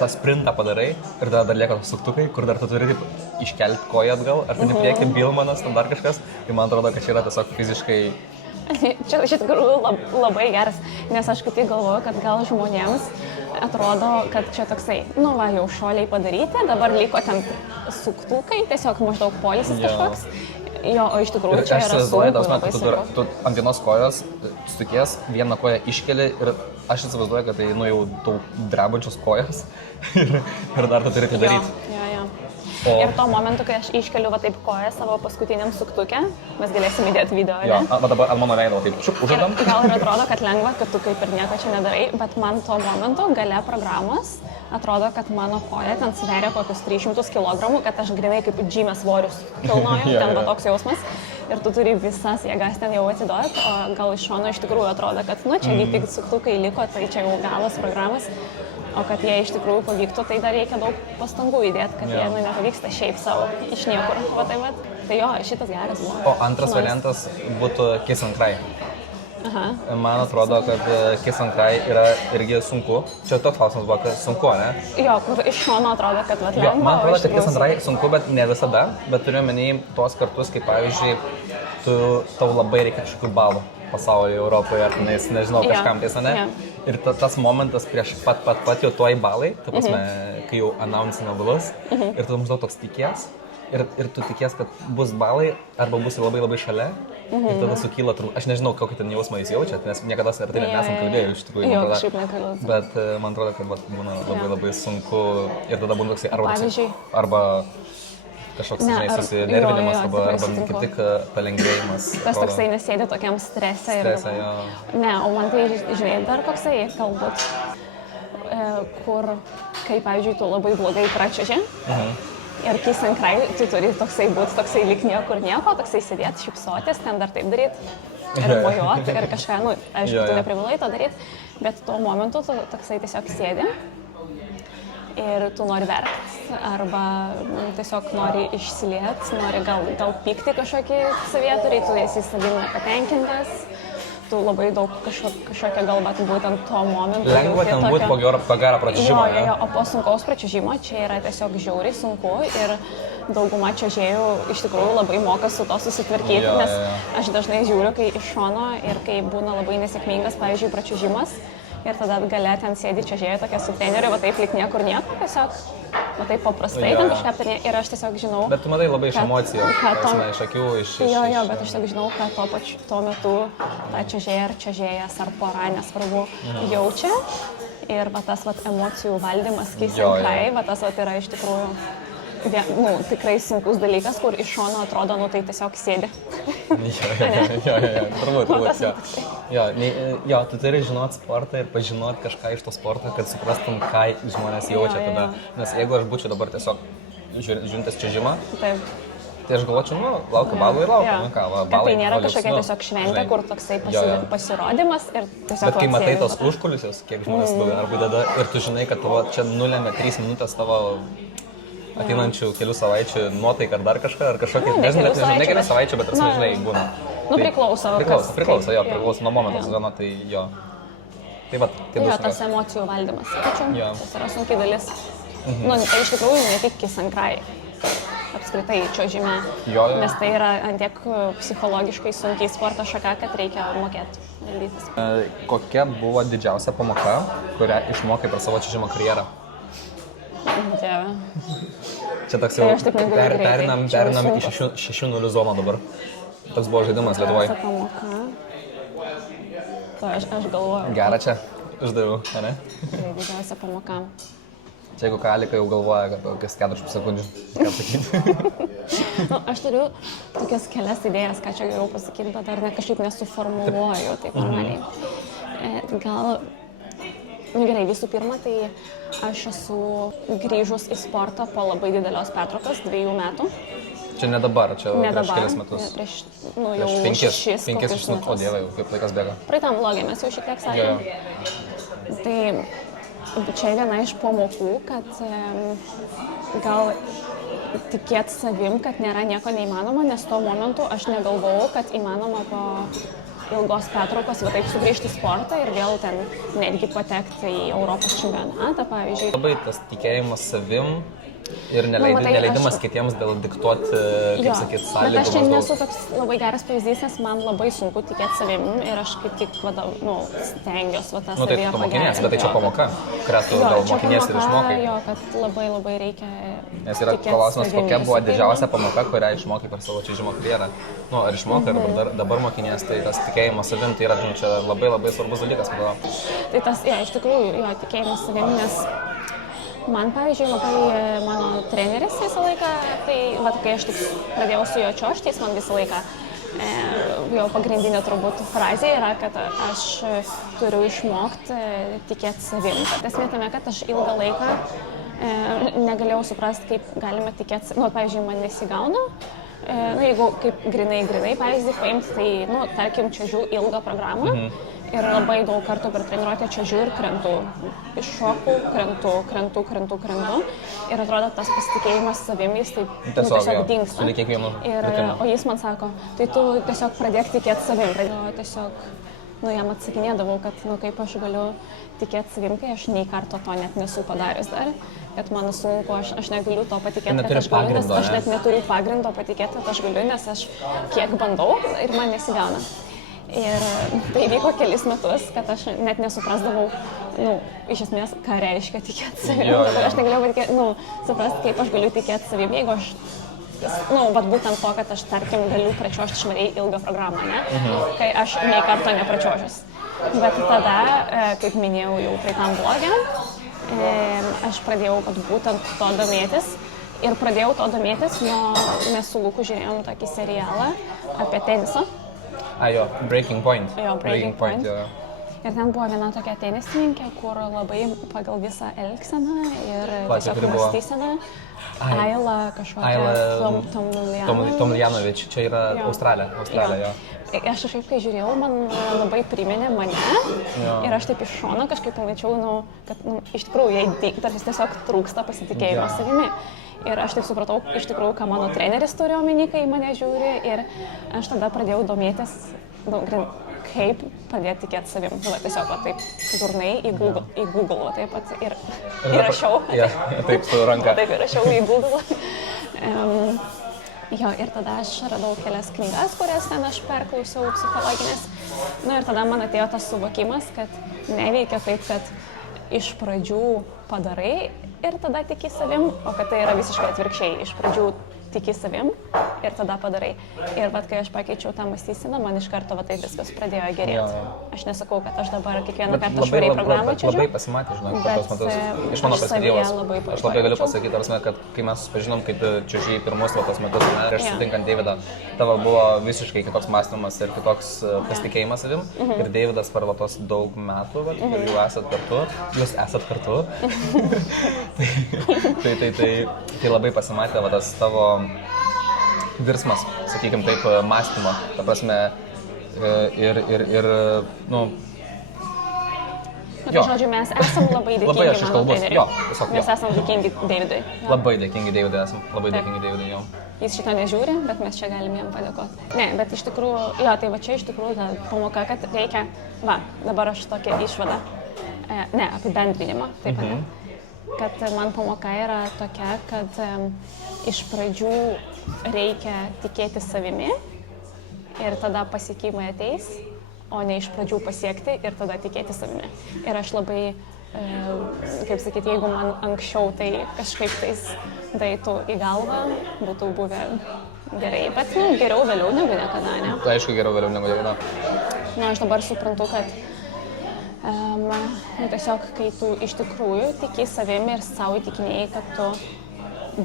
tą sprintą padarai ir tada dar lieka suktukai, kur dar tu turi iškelti koją atgal, ar ten į priekį Bilmanas, ten dar kažkas. Tai man atrodo, kad čia yra tiesiog fiziškai. Čia iš tikrųjų labai geras, nes aš kaip tik galvoju, kad gal žmonėms atrodo, kad čia toksai, jau šuoliai padaryti, dabar liko ten suktukai, tiesiog maždaug poilsis kažkoks. Jo, o iš tikrųjų čia yra sunku. Tu ant vienos kojos stukies, vieną koją iškeli ir aš įsivaizduoju, kad tai jau tau drebančios kojas ir dar tu turi tai daryti. Ir tuo momentu, kai aš iškeliu taip koją savo paskutiniam suktuke, mes galėsim įdėti video, ne? Jo, dabar ant mano veido taip uždedam. Gal ir atrodo, kad lengva, kad tu kaip ir nieko čia nedarai, bet man tuo momentu gale programos atrodo, kad mano koja ten sveria kokius 300 kg, kad aš grinai kaip džymės svorius kilnoju, ten va toks jausmas. Ir tu turi visas jėgas ten jau atiduoti, o gal iš šono iš tikrųjų atrodo, kad čia tik suktukai liko, tai čia jau galas programos. O kad jie iš tikrųjų pavyktų, tai dar reikia daug pastangų įdėti, kad jie nepavyksta šiaip savo iš niekur. Tai jo, šitas geras buvo. O antras variantas būtų kiss and cry. Man atrodo, kad kiss and cry yra irgi sunku. Čia toks klausimas buvo, kad sunku, ne? Jo, kur iš šono atrodo, kad lengva. Man atrodo, kad kiss and cry sunku, bet ne visada. Bet turiu menį tuos kartus, kaip pavyzdžiui, tau labai reikia kažkokių balų pasaulyje, Europoje, ar tenais, nežinau, kažkam tais, ne? Ir tas momentas prieš pat jau tuoj balai, ta prasme, kai jau announcina balus, ir tu maždaug toks tikies, ir tu tikies, kad bus balai, arba bus labai labai šalia, ir tada sukyla, aš nežinau, kokį ten jausmą jūs jaučiat, nes niekada apie tai nesam kalbėję iš tikrųjų. Jo, kažkaip nekalbėjau. Bet man atrodo, kad būna labai labai sunku, ir tada būna toksai, arba kažkoks, žinai, susinervinimas, arba kaip tik palengvėjimas. Tas toksai nesėdi tokiam strese. Ne, o man tai, žinai, dar koksai, galbūt, kur, kai, pavyzdžiui, tu labai blogai pračiuoži, ir kiss and cry, tu turi toksai būti, toksai lyg niekur nieko, toksai sėdėti, šypsotis, ten dar taip daryti, ir mojuoti, ir kažką, aišku, tu neprivalai to daryti, bet tuo momentu tu toksai tiesiog sėdi. Ir tu nori verkti, arba tiesiog nori išsilieti, nori gal pykti kažkokį savyje turi, tu esi savimi patenkintas, tu labai daug kažkokia galva, tai būtent to momentu. Lengva ten būti po gerą pračiuožimą. Jo, o po sunkaus pračiuožimo čia yra tiesiog žiauriai sunku ir dauguma čiuožėjų iš tikrųjų labai moka su to susitvarkyti, nes aš dažnai žiūriu, kai iš šono ir kai būna labai nesėkmingas, pavyzdžiui, pračiuožimas ir tada gale ten sėdi čiuožėjai tokia su treneriu, va taip lyg niekur nieko, tiesiog va taip paprastai ten kažką aptarinėja ir aš tiesiog žinau. Bet tu matai labai iš emocijų, iš akių, iš... Jo, bet aš tiesiog žinau, kad tuo metu ta čiuožėja ar čiuožėjas ar pora, nesvarbu, jaučia ir va tas va emocijų valdymas, kai sankrai, va tas va yra iš tikrųjų tikrai sunkus dalykas, kur iš šono atrodo, tai tiesiog sėdi. Turbūt. Jo, tu turi žinot sportą ir pažinot kažką iš to sporto, kad suprastum, ką žmonės jaučia tada. Nes jeigu aš būčiau dabar tiesiog žiūrintis čiuožimą, tai aš galvočiau, laukiu balų ir laukiu. Tai nėra kažkokia tiesiog šventė, kur toksai pasirodymas ir tiesiog... Bet kai matai tos užkulisius, kiek žmonės darbui deda ir tu žinai, kad tavo čia nulėmė 3 minutės tavo ateinančių kelių savaičių nuotaiką ar dar kažką, ar kažkokį, nežinai kelių savaičių, bet žinai, būna. Priklauso nuo momento sezono, tai jo. Tai va, tai bus. Jo, tas emocijų valdymas, tačiau tas yra sunkiai dalis. Iš tikrųjų, ne tik sankrai, apskritai čiuožime, nes tai yra antiek psichologiškai sunkiai sporto šaka, kad reikia mokėti valdytis. Kokia buvo didžiausia pamoka, kurią išmokai per savo čiuožimo karjerą? Dieve. Čia toks jau perinam į 6-0 zoną dabar. Toks buvo žaidimas Lietuvoje. Tai aš galvoju. Gerą čia uždaviau, ne? Tai didžiausia pamoka. Čia jeigu Kalika jau galvoja, kad kokias 40 sekundžių, ką sakyti. Aš turiu tokias kelias idėjas, ką čia geriau pasakyti, bet dar kažkaip nesuformuluoju taip normaliai. Gal... Gerai, visų pirma, tai aš esu grįžus į sportą po labai didelios pertraukos, 2 metų. Čia ne dabar, čia prieš kelias metus. Prieš jau 5 metus. O Dieve, kaip laikas bėga. Praeitam vlogė mes jau šiek tiek sakėm. Tai čia viena iš pamokų, kad gal tikėt savim, kad nėra nieko neįmanoma, nes tuo momentu aš negalvojau, kad įmanoma po ilgos pertraukos va taip sugrįžti į sportą ir vėl ten netgi patekti į Europos čempionatą, pavyzdžiui. Labai tas tikėjimas savim ir neleidimas kitiems dėl diktuoti, kaip sakyt, sąlygų. Bet aš čia nesu toks labai geras pavyzdys, nes man labai sunku tikėti savim ir aš kaip tik stengiuosi tą savyje pagerinti. Bet tai čia pamoka, kurią tu gal mokinies ir išmokai. Jo, kad labai reikia. Nes yra klausimas, kokia buvo didžiausia pamoka, kurią išmokai per savo čiuožimo karjerą. Ar išmokai, ar dabar mokinies, tai tas tikėjimas savim, tai yra čia labai svarbus dalykas. Tai tas, iš tikrųjų, tikėjimas savim, nes man, pavyzdžiui, labai mano treneris visą laiką, tai kai aš tik pradėjau su juo čiuožti, jis man visą laiką, jo pagrindinė turbūt frazė yra, kad aš turiu išmokti tikėti savim. Bet esmė tame, kad aš ilgą laiką negalėjau suprasti, kaip galime tikėti savim. Pavyzdžiui, man nesigauna. Jeigu kaip grinai pavyzdį paimti, tai, tarkim, čiuožiu ilgą programą. Ir labai daug kartų per treniruotę čiuožiu ir krentu. Iššoku, krentu. Ir atrodo, tas pasitikėjimas savim, jis taip tiesiog dingsta. O jis man sako, tai tu tiesiog pradėk tikėti savim. Tiesiog, jam atsakinėdavau, kad, kaip aš galiu tikėti savim, kai aš nei karto to net nesu padarius dar. Kad man sunku, aš negaliu to patikėti, kad aš galiu, nes aš net neturiu pagrindo patikėti, kad aš galiu, nes aš kiek bandau ir man nesigauna. Ir tai vyko kelis metus, kad aš net nesuprasdavau, iš esmės, ką reiškia tikėti savim. Aš negalėjau suprasti, kaip aš galiu tikėti savim, jeigu aš, būtent to, kad aš, tarkim, galiu pračiuožti švariai ilgą programą, kai aš nei karto nepračiuožius. Bet tada, kaip minėjau jau praeitam vlogė, aš pradėjau būtent to domėtis. Ir pradėjau to domėtis, mes su Luku žiūrėjom tokį serialą apie tenisą. Jo, Breaking Point. Jo, Breaking Point. Ir ten buvo viena tokia tenisininkė, kur labai pagal visą elgseną ir tiesiog mąstyseną. Aila kažkokia Tomljanovič, čia yra Australija, jo. Aš kažkaip, kai žiūrėjau, man labai priminė mane ir aš taip iš šono kažkaip pamačiau, kad iš tikrųjų jai tiesiog trūksta pasitikėjimo savimi. Ir aš taip supratau, iš tikrųjų, ką mano treneris turi omeny, kai mane žiūri. Ir aš tada pradėjau domėtis, kaip padėti tikėti savim. Va, tiesiog va, taip durnai į Google va, taip pat ir įrašiau. Taip, su ranka. Taip įrašiau į Google. Jo, ir tada aš radau kelias knygas, kurias ten aš perklausiau psichologinės. Nu ir tada man atėjo tas suvokimas, kad neveikia taip, kad iš pradžių padarai ir tada tiki savim, o kad tai yra visiškai atvirkščiai. Iš pradžių tiki savim ir tada padarai. Ir vat, kai aš pakeičiau tą mąstyseną, man iš karto va, taip viskas pradėjo gerėti. Aš nesakau, kad aš dabar kiekvieną kartą švariai programą čiūžiu. Labai pasimatė, žinok, per tos metus. Iš mano perspektyvos. Aš labai galiu pasakyti, tarsi, kad kai mes susipažinom, kai tu čiūžiai pirmus tos metus, prieš sutinkant Davidą, tavo buvo visiškai kitoks mąstymas ir kitoks pasitikėjimas savim. Ir Davidas per tos daug metų, kur jau jūs esat kartu. Tai labai pasimatė tas tavo virsmas, sakykim taip, mąstymo, ta prasme, nu... Tai žodžiu, mes esam labai dėkingi mano treneriui. Mes esam dėkingi Davidui. Labai dėkingi Davidui esam, labai dėkingi Davidui jau. Jis šito nežiūri, bet mes čia galim jam padėkoti. Ne, bet iš tikrųjų, jo, tai va čia iš tikrųjų ta pamoka, kad reikia, va, dabar aš tokią išvadą, apibendrinimą, taip pat. Kad man pamoka yra tokia, kad iš pradžių reikia tikėti savimi ir tada pasiekimai ateis, o ne iš pradžių pasiekti ir tada tikėti savimi. Ir aš labai, kaip sakyti, jeigu man anksčiau tai kažkaip tais daitų į galvą, būtų buvę gerai, bet geriau vėliau negu niekada, ne? Tai aišku, geriau vėliau negu niekada. Aš dabar suprantu, kad tiesiog, kai tu iš tikrųjų tiki savimi ir savo įtikinėjai, kad tu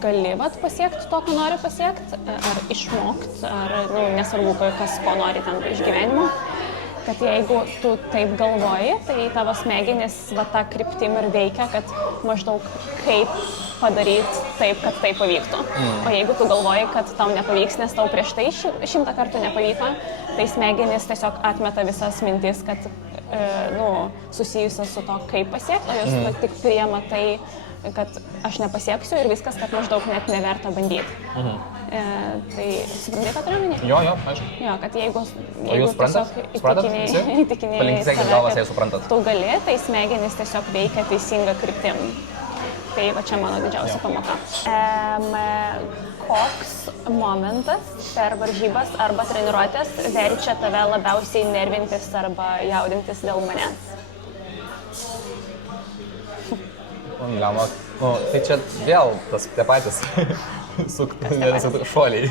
gali pasiekti to, ko nori pasiekti, ar išmokti, ar nesvarbu, kas ko nori ten iš gyvenimo, kad jeigu tu taip galvoji, tai tavo smegenys tą kryptim ir veikia, kad maždaug kaip padaryti taip, kad tai pavyktų. O jeigu tu galvoji, kad tau nepavyks, nes tau prieš tai 100 kartų nepavyko, tai smegenys tiesiog atmeta visas mintis, kad susijusios su to, kaip pasiekti, o jos tik priema tai, kad aš nepasieksiu ir viskas, kad maždaug net neverta bandyti. Tai suprantate, ką turiu omeny? Jo, aišku. Jo, kad jeigu jūs įtikinėjai save, kad tu gali, tai smegenys tiesiog veikia teisinga kryptim. Tai va čia mano didžiausia pamoka. Koks momentas per varžybas arba treniruotės verčia tave labiausiai nervintis arba jaudintis dėl manęs? Tai čia vėl tie patys šuoliai.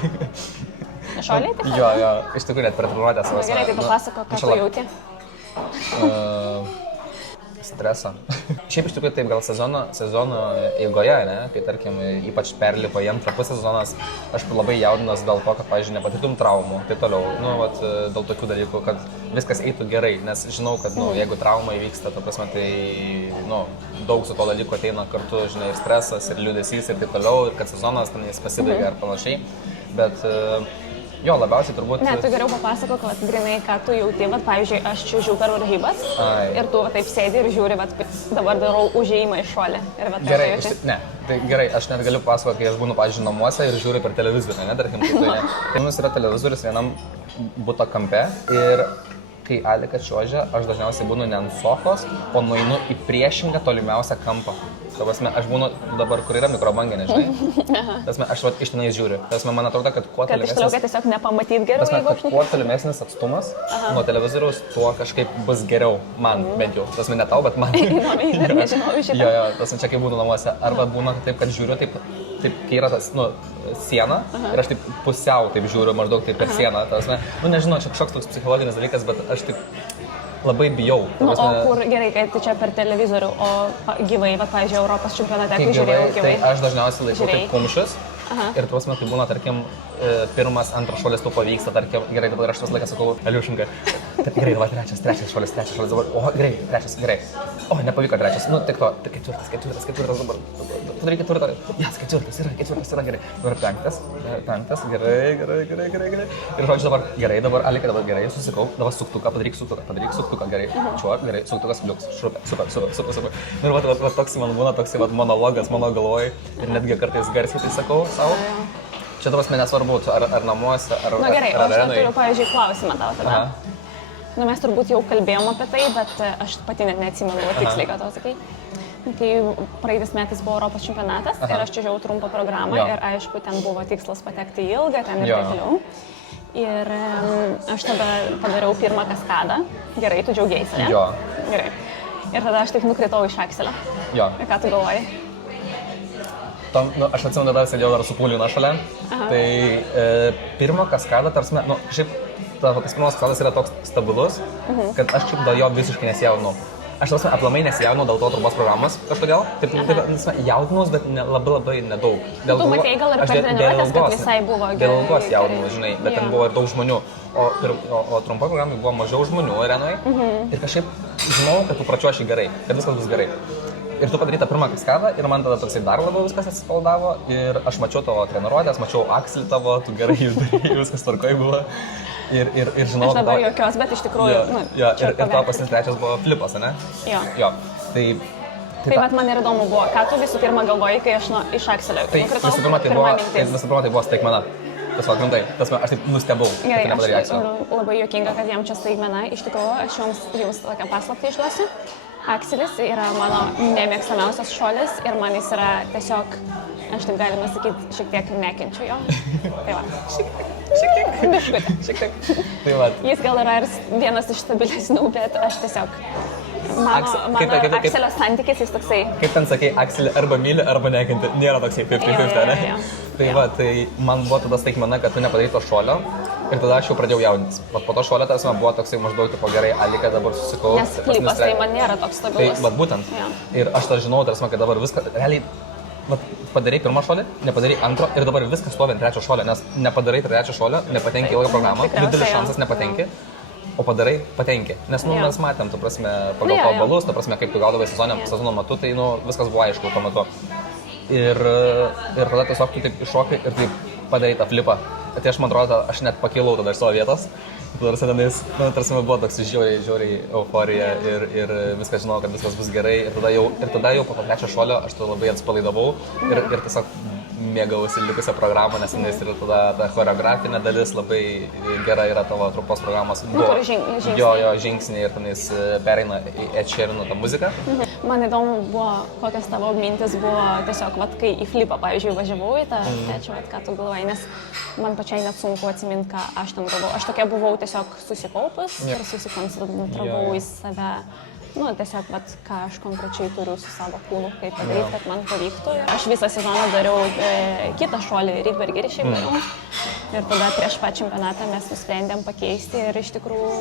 Šuoliai taip pat? Jo, iš tikrųjų net per treniruotės. Gerai, tai papasako, ką tu jauti. Stresą. Šiaip iš tikrųjų taip, gal sezono eigoje, kai tarkim ypač perlipo į antrą pusę sezonas, aš labai jaudinas dėl to, kad, pavyzdžiui, nepatirtum traumų, taip toliau, dėl tokių dalykų, kad viskas eitų gerai, nes žinau, kad jeigu trauma įvyksta, ta prasme, tai daug su to dalyku ateina kartu, žinai, ir stresas, ir liūdesys, ir taip toliau, ir kad sezonas ten jis pasibaigia ar panašiai, bet jo, labiausiai turbūt... Ne, tu geriau papasakok, grinai, ką tu jauti, pavyzdžiui, aš čiūžiu per varžybas ir tu taip sėdi ir žiūri, dabar darau užėjimą iš šuolį. Gerai, tai gerai, aš net galiu pasakoti, kai aš būnu, pavyzdžiui, namuose ir žiūriu per televizorių, tarkim, tai yra televizorius vienam buto kampe ir kai Alika čiuožia, aš dažniausiai būnu ne ant sofos, o nueinu į priešingą tolimiausią kampą. Aš būnu dabar, kur yra mikrobanginė, žinai. Aš iš tenais žiūriu. Man atrodo, kad kuo tolimesnis... Kad tiesiog nepamatyt geriau, jeigu aš kuo tolimesnis atstumas nuo televizoriaus, tuo kažkaip bus geriau man, bent jau. Ne tau, bet man. Nežinau iš šitą. Jo, čia kaip būnu namuose. Arba būna taip, kad žiūriu taip, kai yra tas, siena ir aš taip pusiau taip žiūriu, maždaug taip per sieną. Nežinau, čia kažkoks toks psichologinis dalykas, bet aš taip labai bijau. O kur gerai, kai tai čia per televizorių, o gyvai, pavyzdžiui, Europos čempionate, kai žiūrėjau gyvai? Tai aš dažniausiai laikau taip kumščius ir tuos metu būna, tarkim, pirmas, antras šuolis tu pavyksta, tarkim, gerai, dabar aš tos laikas sakau, Aliušinka, gerai, dabar trečias šuolis, dabar, gerai, trečias, gerai, nepavyko trečias, tik to, ketvirtas dabar, padaryk ketvirtą, ketvirtas yra gerai, dabar penktas, gerai, ir žodžiu dabar, gerai, dabar Alika, dabar gerai, susikau, dabar suktuką, padaryk suktuką, gerai, čiuok, gerai, suktukas, liuks, šrupė, super. Ir va toks man būna, toks monologas mano galvoj ir netgi kartais garsiai tai sakau savo. Čia dabar nesvarbu, ar namuose, ar gerai, o aš turiu, pavyzdžiui, klausimą tau tada. Nu, mes turbūt jau kalbėjom apie tai, bet aš pati net neatsimenu tiksliai, ką to sakai. Kai praeitais metais buvo Europos čempionatas ir aš čiuožiau trumpą programą ir aišku, ten buvo tikslas patekti į ilgą, ten ir taip toliau. Ir aš tada padariau pirmą kaskadą. Gerai, tu džiaugiaisi, ne? Jo. Gerai. Ir tada aš taip nukritau iš akselio. Jo. Ir ką tu galvoji? Nu, aš atsimenu, tada sėdėjau dar su Pauliuna šalia. Tai pirmą kaskadą, tarsi, nu, šiaip tas pirmas kaskadas yra toks stabilus, kad aš šiaip dėl jo visiškai nesijaudinau. Aš aplamai nesijaudinau dėl to trumpos programos kažkodėl. Taip, jaudinaus, bet labai nedaug. Tu matei gal ir per treniruotės, kad visai buvo gerai. Dėl ilgos jaudinau, žinai, bet ten buvo ir daug žmonių. O trumpa programai buvo mažiau žmonių arenoje. Ir kažkaip žinau, kad tu pračiuoši gerai, kad viskas bus gerai. Ir tu padarai tą pirmą kaskadą ir man tada toksai dar labiau viskas atsipalaidavo. Ir aš mačiau tavo treniruotės, mačiau akselį tavo, tu gerai judai, viskas tvarkoj buvo. Ir žinau, aš dabar jokios, bet iš tikrųjų... Ir tavo pasinis trečias buvo flipas, ne? Jo. Tai vat man ir įdomu buvo, ką tu visų pirma galvojai, kai aš iš akselio nukritau? Visų pirma, tai buvo staigmena. Tiesiog rimtai, aš taip nustebau, kad tu nepadarei akselio. Labai juokinga, kad jam čia staigmena. Iš tikrųjų, aš jums tokią paslaptį išduosiu. Akselis yra mano nemėgstamiausias šuolis ir man jis yra tiesiog, aš taip galima sakyti, šiek tiek nekenčiu jo. Tai va. Šiek tiek. Biškutė. Šiek tiek. Tai va. Jis gal yra ir vienas iš stabilesnių, bet aš tiesiog... Mano akselio santykis jis toksai... Kaip ten sakai, akselį arba myli, arba nekenti. Nėra toksai 50-50, ne? Tai va, tai man buvo tada staigmena, kad tu nepadarai to šuolio. Ir tada aš jau pradėjau jaudintis. Po to šuolio tas man buvo toksai maždaug tipo gerai, alika dabar susikau. Nes flipas tai man nėra toks stabilus. Tai būtent. Ir aš tą žinau, tarsi, kad dabar viskas, realiai, padarai pirmą šuolį, nepadarai antro ir dabar viskas stovi ant trečio šuolio, nes nepadarai trečio šuolio, nepatenki į ilgą programą, didelis šansas nepatenki, o padarai patenki. Nes mes matėm, tu prasme, pagal to balus, tu prasme, kaip tu gaudavai sezono metu, tai viskas buvo aišku tuo metu. Ir tada tiesiog tu taip iššokai ir taip padarai tą flipą. Tai aš man atrodo, aš net pakilau tada iš savo vietos. Tarsi man buvo toks žiauriai euforija ir viskas žinau, kad viskas bus gerai. Ir tada jau po to trečio šuolio aš to labai atsipalaidavau ir tiesiog mėgausi likusią programą, nes ir tada ta choreografinė dalis labai gera yra tavo trumpos programos. Jo, žingsniai ir tenais pereina į Ed Sheerano tą muziką. Man įdomu buvo, kokios tavo mintis buvo tiesiog, kai į flipą, pavyzdžiui, važiavau į tą trečią, ką tu galvojai, nes man pačiai net sunku atsiminti, ką aš ten galvojau. Aš tokia buvau tiesiog susikaupus ir susikoncentravau į save. Nu, tiesiog, ką aš konkrečiai turiu su savo kūnu, kaip padaryti, kad man pavyktų. Aš visą sezoną dariau kitą šuolį, Rydbergerį šiaip dariau. Ir tada prieš pat čempionatą mes nusprendėm pakeisti ir iš tikrųjų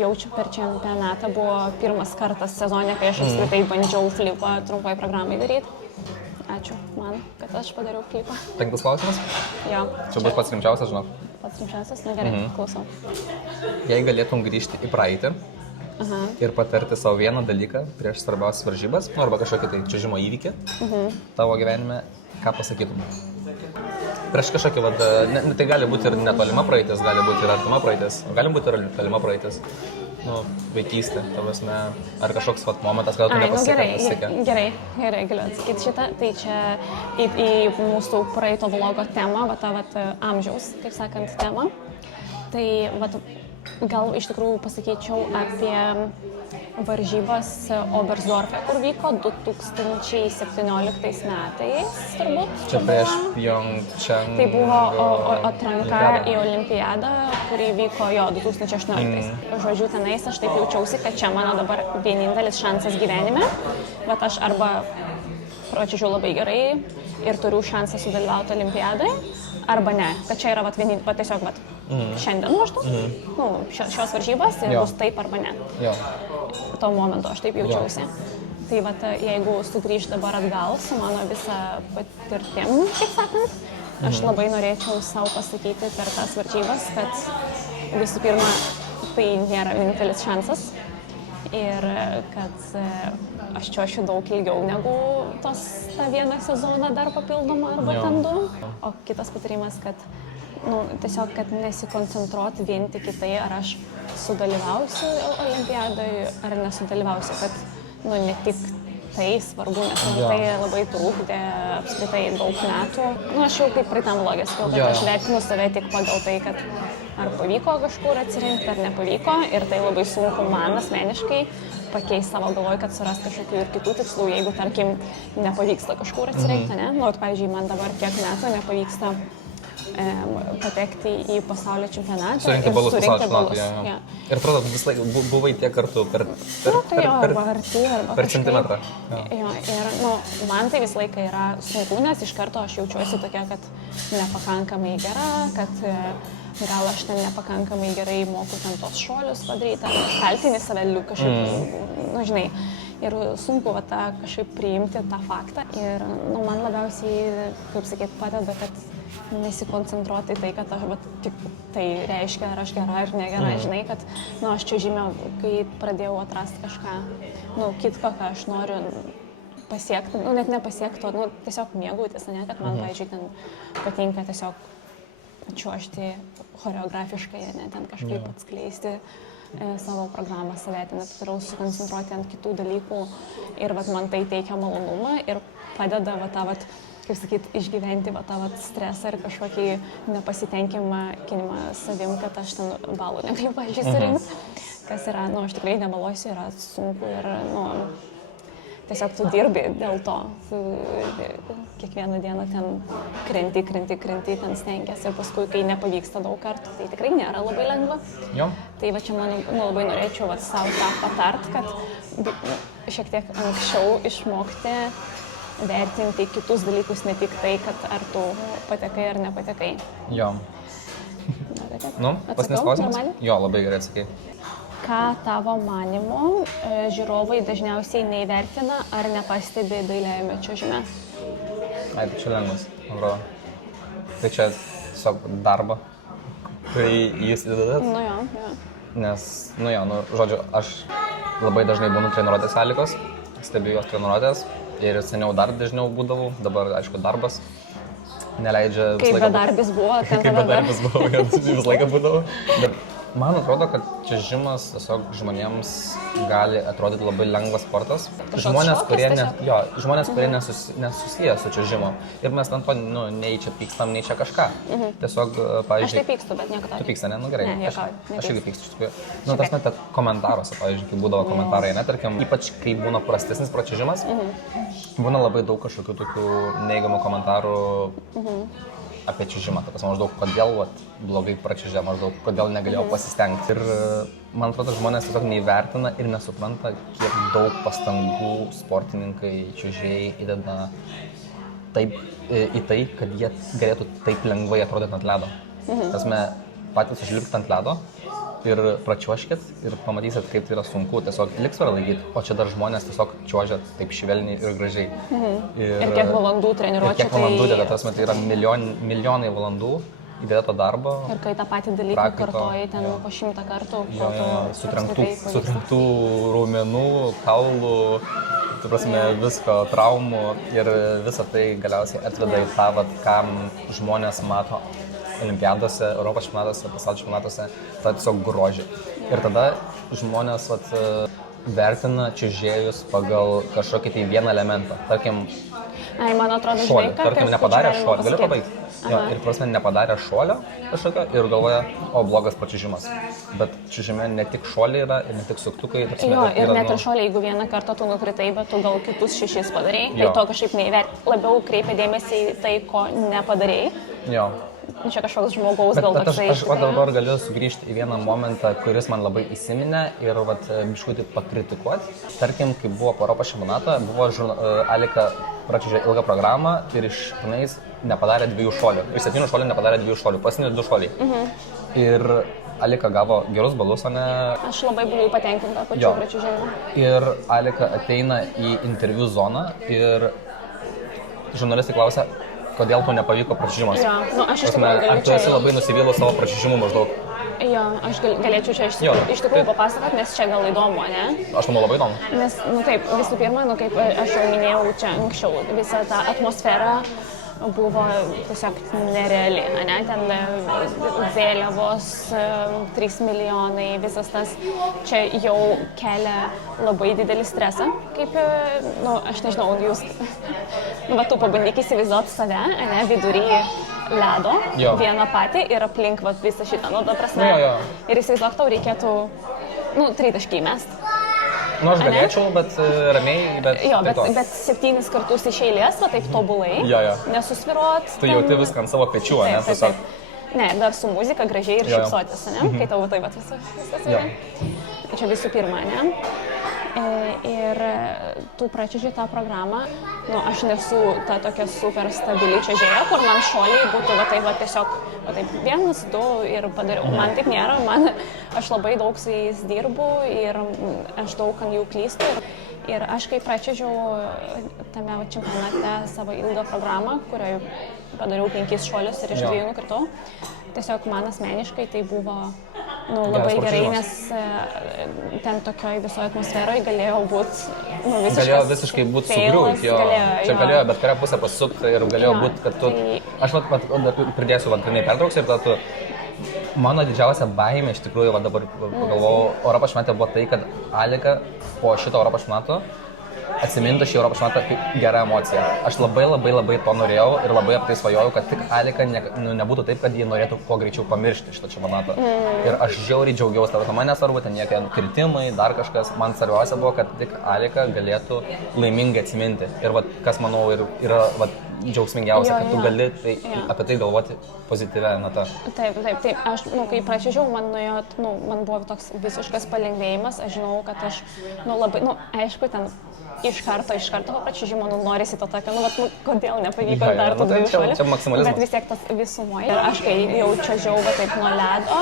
jaučiu per čempionatą buvo pirmas kartas sezone, kai aš apskritai bandžiau flipą trumpai programai daryti. Ačiū man, kad aš padariau flipą. 5 klausimas? Jo. Čia bus pats rimčiausias, žinok. Pats rimčiausias? Na gerai, klausau. Jei galėtum grįžti į praeitį ir patarti savo vieną dalyką prieš svarbiausias varžybas, arba kažkokį tai čiuožimo įvykį tavo gyvenime, ką pasakytum? Prieš kažkokį, tai gali būti ir netolima praeitis, gali būti ir artima praeitis, gali būti ir tolima praeitis, vaikystė, tavasme, ar kažkoks momentas, kada tu nepasisekė. Gerai, galiu atsakyti šitą. Tai čia į mūsų praeito vlogo temą, amžiaus, taip sakant, temą. Tai gal iš tikrųjų pasakyčiau apie varžybas Oberstdorfe, kur vyko 2017 metais, turbūt. Čia prieš Pyeongchang. Tai buvo atranka į Olimpiadą, kuri vyko 2018. Žodžiu, tenais aš taip jaučiausi, kad čia mano dabar vienintelis šansas gyvenime, bet aš arba pračiuožiau labai gerai ir turiu šansą sudalyvauti Olimpiadai, arba ne, kad čia yra tiesiog šiandien maždaug, šios varžybos ir bus taip arba ne. Tuo momentu aš taip jaučiausi. Tai jeigu sugrįžt dabar atgal su mano visą patirtim, kaip sakant, aš labai norėčiau savo pasakyti per tas varžybas, kad visų pirma, tai nėra vienintelis šansas ir kad aš čiuošiu daug ilgiau negu tą vieną sezoną dar papildomą arba ten 2. O kitas patarimas, kad tiesiog, kad nesikoncentruoti vien tik į tai, ar aš sudalyvausiu Olimpiadoje ar nesudalyvausiu, kad ne tik tai svarbu, nes man tai labai trūkdė apskritai daug metų. Nu, aš jau kaip praeitam vlogė sakiau, kad aš vertinu save tik pagal tai, kad ar pavyko kažkur atsirinkti, ar nepavyko. Ir tai labai sunku man asmeniškai pakeisti savo galvoj, kad surast kažkokių ir kitų tikslų, jeigu, tarkim, nepavyksta kažkur atsirinkti, ne? Nu, pavyzdžiui, man dabar kiek metų nepavyksta patekti į pasaulio čempionatą. Surinkti balus pasaulio čempionatą, ja. Ir atrodo, vis laik buvai tiek kartų per centimetrą. Jo, ir man tai visą laiką yra sunku, nes iš karto aš jaučiuosi tokia, kad nepakankamai gera, kad gal aš ten nepakankamai gerai moku ten tos šuolius padaryti, ar kaltini save kažkaip, žinai. Ir sunku kažkaip priimti tą faktą. Ir man labiausiai, kaip sakyt, padeda, kad nesikoncentruoti į tai, kad aš tik tai reiškia, ar aš gera, ar negera, žinai, kad aš čia žymiau, kai pradėjau atrasti kažką, kitko, ką aš noriu pasiekti, net nepasiekti, tiesiog mėgautis, ne, kad man, pavyzdžiui, ten patinka tiesiog čiuožti choreografiškai, ne, ten kažkaip atskleisti savo programą save, ten turiu susikoncentruoti ant kitų dalykų ir man tai teikia malonumą ir padeda kaip sakyt, išgyventi tą stresą ir kažkokį nepasitenkinimą savim, kad aš ten balų negaliu, pavyzdžiui, surinkti, kas yra, aš tikrai nebalosiu, yra sunku ir, tiesiog tu dirbi dėl to, kiekvieną dieną ten krenti, ten stengiasi ir paskui, kai nepavyksta daug kartų, tai tikrai nėra labai lengva. Jo. Tai čia man labai norėčiau savo tą patart, kad šiek tiek anksčiau išmokti vertinti kitus dalykus, ne tik tai, kad ar tu patekai ar nepatekai. Jo. Paskutinis klausimas? Jo, labai gerai atsakai. Ką tavo manymu žiūrovai dažniausiai neįvertina ar nepastebi dailiajame čiuožime? Tai čia lengvas, man atrodo. Tai čia tiesiog darba, kurį jūs įdedat. Jo. Nes, žodžiu, aš labai dažnai būnu treniruotės Alikos, stebiu jos treniruotės ir seniau dar dažniau būdavau, dabar, aišku, darbas neleidžia visą laiką. Kaip bedarbis buvo, ten kaip bedarbis buvo, visą laiką būdavau. Bet man atrodo, kad čiuožimas tiesiog žmonėms gali atrodyti labai lengvas sportas. Žmonės, kurie nesusiję su čiuožimu. Ir mes ant to nei čia pykstam, nei čia kažką. Tiesiog, pavyzdžiui... Aš tai pykstu, bet niekada. Tu pyksta, ne? Gerai. Ne, aš irgi pykstu, iš tikrųjų. Tas komentaruose, pavyzdžiui, kai būdavo komentarai, tarkim, ypač kai būna prastesnis pračiuožimas, būna labai daug kažkokių tokių neigiamų komentarų apie čiuožimą, maždaug kodėl blogai pračiuožė, maždaug kodėl negalėjau pasistengti. Ir man atrodo, žmonės tiesiog neįvertina ir nesupranta, kiek daug pastangų sportininkai, čiuožėjai įdeda į tai, kad jie galėtų taip lengvai atrodyti ant ledo. Patys užlipkite ant ledo ir pračiuožkit ir pamatysit, kaip tai yra sunku, tiesiog liksvarą laikyti, o čia dar žmonės tiesiog čiuožia taip švelniai ir gražiai. Ir kiek valandų treniruočio, tai yra milijonai valandų įdėto darbo. Ir kai tą patį dalyką kartoji ten po 100 kartų, sutrenktų raumenų, kaulų, visko, traumų ir visą tai galiausiai atveda į tą, kam žmonės mato olimpiadose, Europos čempionatuose, pasaulio čempionatuose, tai tiesiog grožį. Ir tada žmonės vertina čiuožėjus pagal kažkokį tai vieną elementą. Tarkim, man atrodo, šuolį. Tarkim, nepadarė šuolį. Galiu pabaigti? Ir nepadarė šuolio kažkokio ir galvoja, blogas pračiuožimas. Bet čiuožime ne tik šuoliai yra ir ne tik suktukai. Ir net ir šuoliai, jeigu vieną kartą tu nukritai, bet tu gal kitus 6 padarei, tai to kažkaip neįvertinti. Labiau kreipia dėmesį į tai, ko nepadarei. Jo. Čia kažkoks žmogaus gal toksai. Aš dabar galiu sugrįžti į vieną momentą, kuris man labai įsiminė ir biškutį pakritikuoti. Tarkim, kai buvo po Europos čempionatą, Alika pračiuožė ilgą programą ir iš tenais nepadarė 2 šuolių. Iš 7 šuolių nepadarė 2 šuolių, paskutinius 2 šuoliai. Ir Alika gavo gerus balus, o ne... Aš labai buvau patenkinta pačiu pračiuožimu. Ir Alika ateina į interviu zoną ir žurnalistai klausia, kodėl tu nepavyko pračiuožimas. Aš iš tikrųjų galėčiau... Ar tu esi labai nusivylus savo pračiuožimu maždaug? Jo, aš galėčiau čia iš tikrųjų papasakot, nes čia gal įdomu, ne? Aš manau labai įdomu. Nes, taip, visų pirma, kaip aš jau minėjau čia anksčiau, visą tą atmosferą buvo tiesiog nereali, ne, ten vėliavos, 3 milijonai, visas tas čia jau kelia labai didelį stresą, kaip, aš nežinau, jūs, va, tu pabandyk įsivaizduoti save, ne, vidury ledo, vieną patį ir aplink va, visą šitą, ta prasme, ir įsivaizduok, tau reikėtų, 3 taškai mest. Aš galėčiau, bet ramiai, bet 7 kartus iš eilės, va taip tobulai, nesusviruot. Tu jauti viską ant savo pečių, ne? Taip. Ne, dar su muzika gražiai ir šypsotis, ne? Kai tau taip pat visas. Čia visų pirma, ne? Ir tu pračiuži tą programą, aš nesu ta tokia super stabili čiuožėja, kur man šuoliai būtų va taip tiesiog, va taip 1, 2 ir padariau. Man taip nėra, aš labai daug su jais dirbu ir aš daug ant jų klystu. Ir aš kai pračiužiau tame čempionate savo ilgą programą, kurioje padariau 5 šuolius ir iš 2 nukritau, tiesiog man asmeniškai tai buvo labai gerai, nes ten tokioj visoje atmosferoje galėjo būti visiškai būti sugriūt, čia galėjo bet kurią pusę pasukti ir galėjo būti, kad tu... Aš pridėsiu, grinai pertrauksiu ir tada tu... Mano didžiausia baimė iš tikrųjų, dabar pagalvojau, Europos čempionate buvo tai, kad Alika po šito Europos čempionato atsimintų šį Europos čempionatą kaip gerą emociją. Aš labai to norėjau ir labai apie tai svajojau, kad tik Alika nebūtų taip, kad jie norėtų kuo greičiau pamiršti šitą čempionatą. Ir aš žiauriai džiaugiausi, man nesvarbu, ten jokie kritimai, dar kažkas, man svarbiausia buvo, kad tik Alika galėtų laimingai atsiminti. Ir kas manau yra džiaugsmingiausia, kad tu gali apie tai galvoti pozityvia nata. Taip, aš, kai pračiužiau, man buvo toks visiškas palengvėjimas, aš žinau, kad aš, labai, aišku, ten iš karto po pračiužimo norisi to tokio, kodėl nepavyko dar tų 2 šuolių, bet vis tiek tas visumoje. Ir aš kai jau čiuožiau taip nuo ledo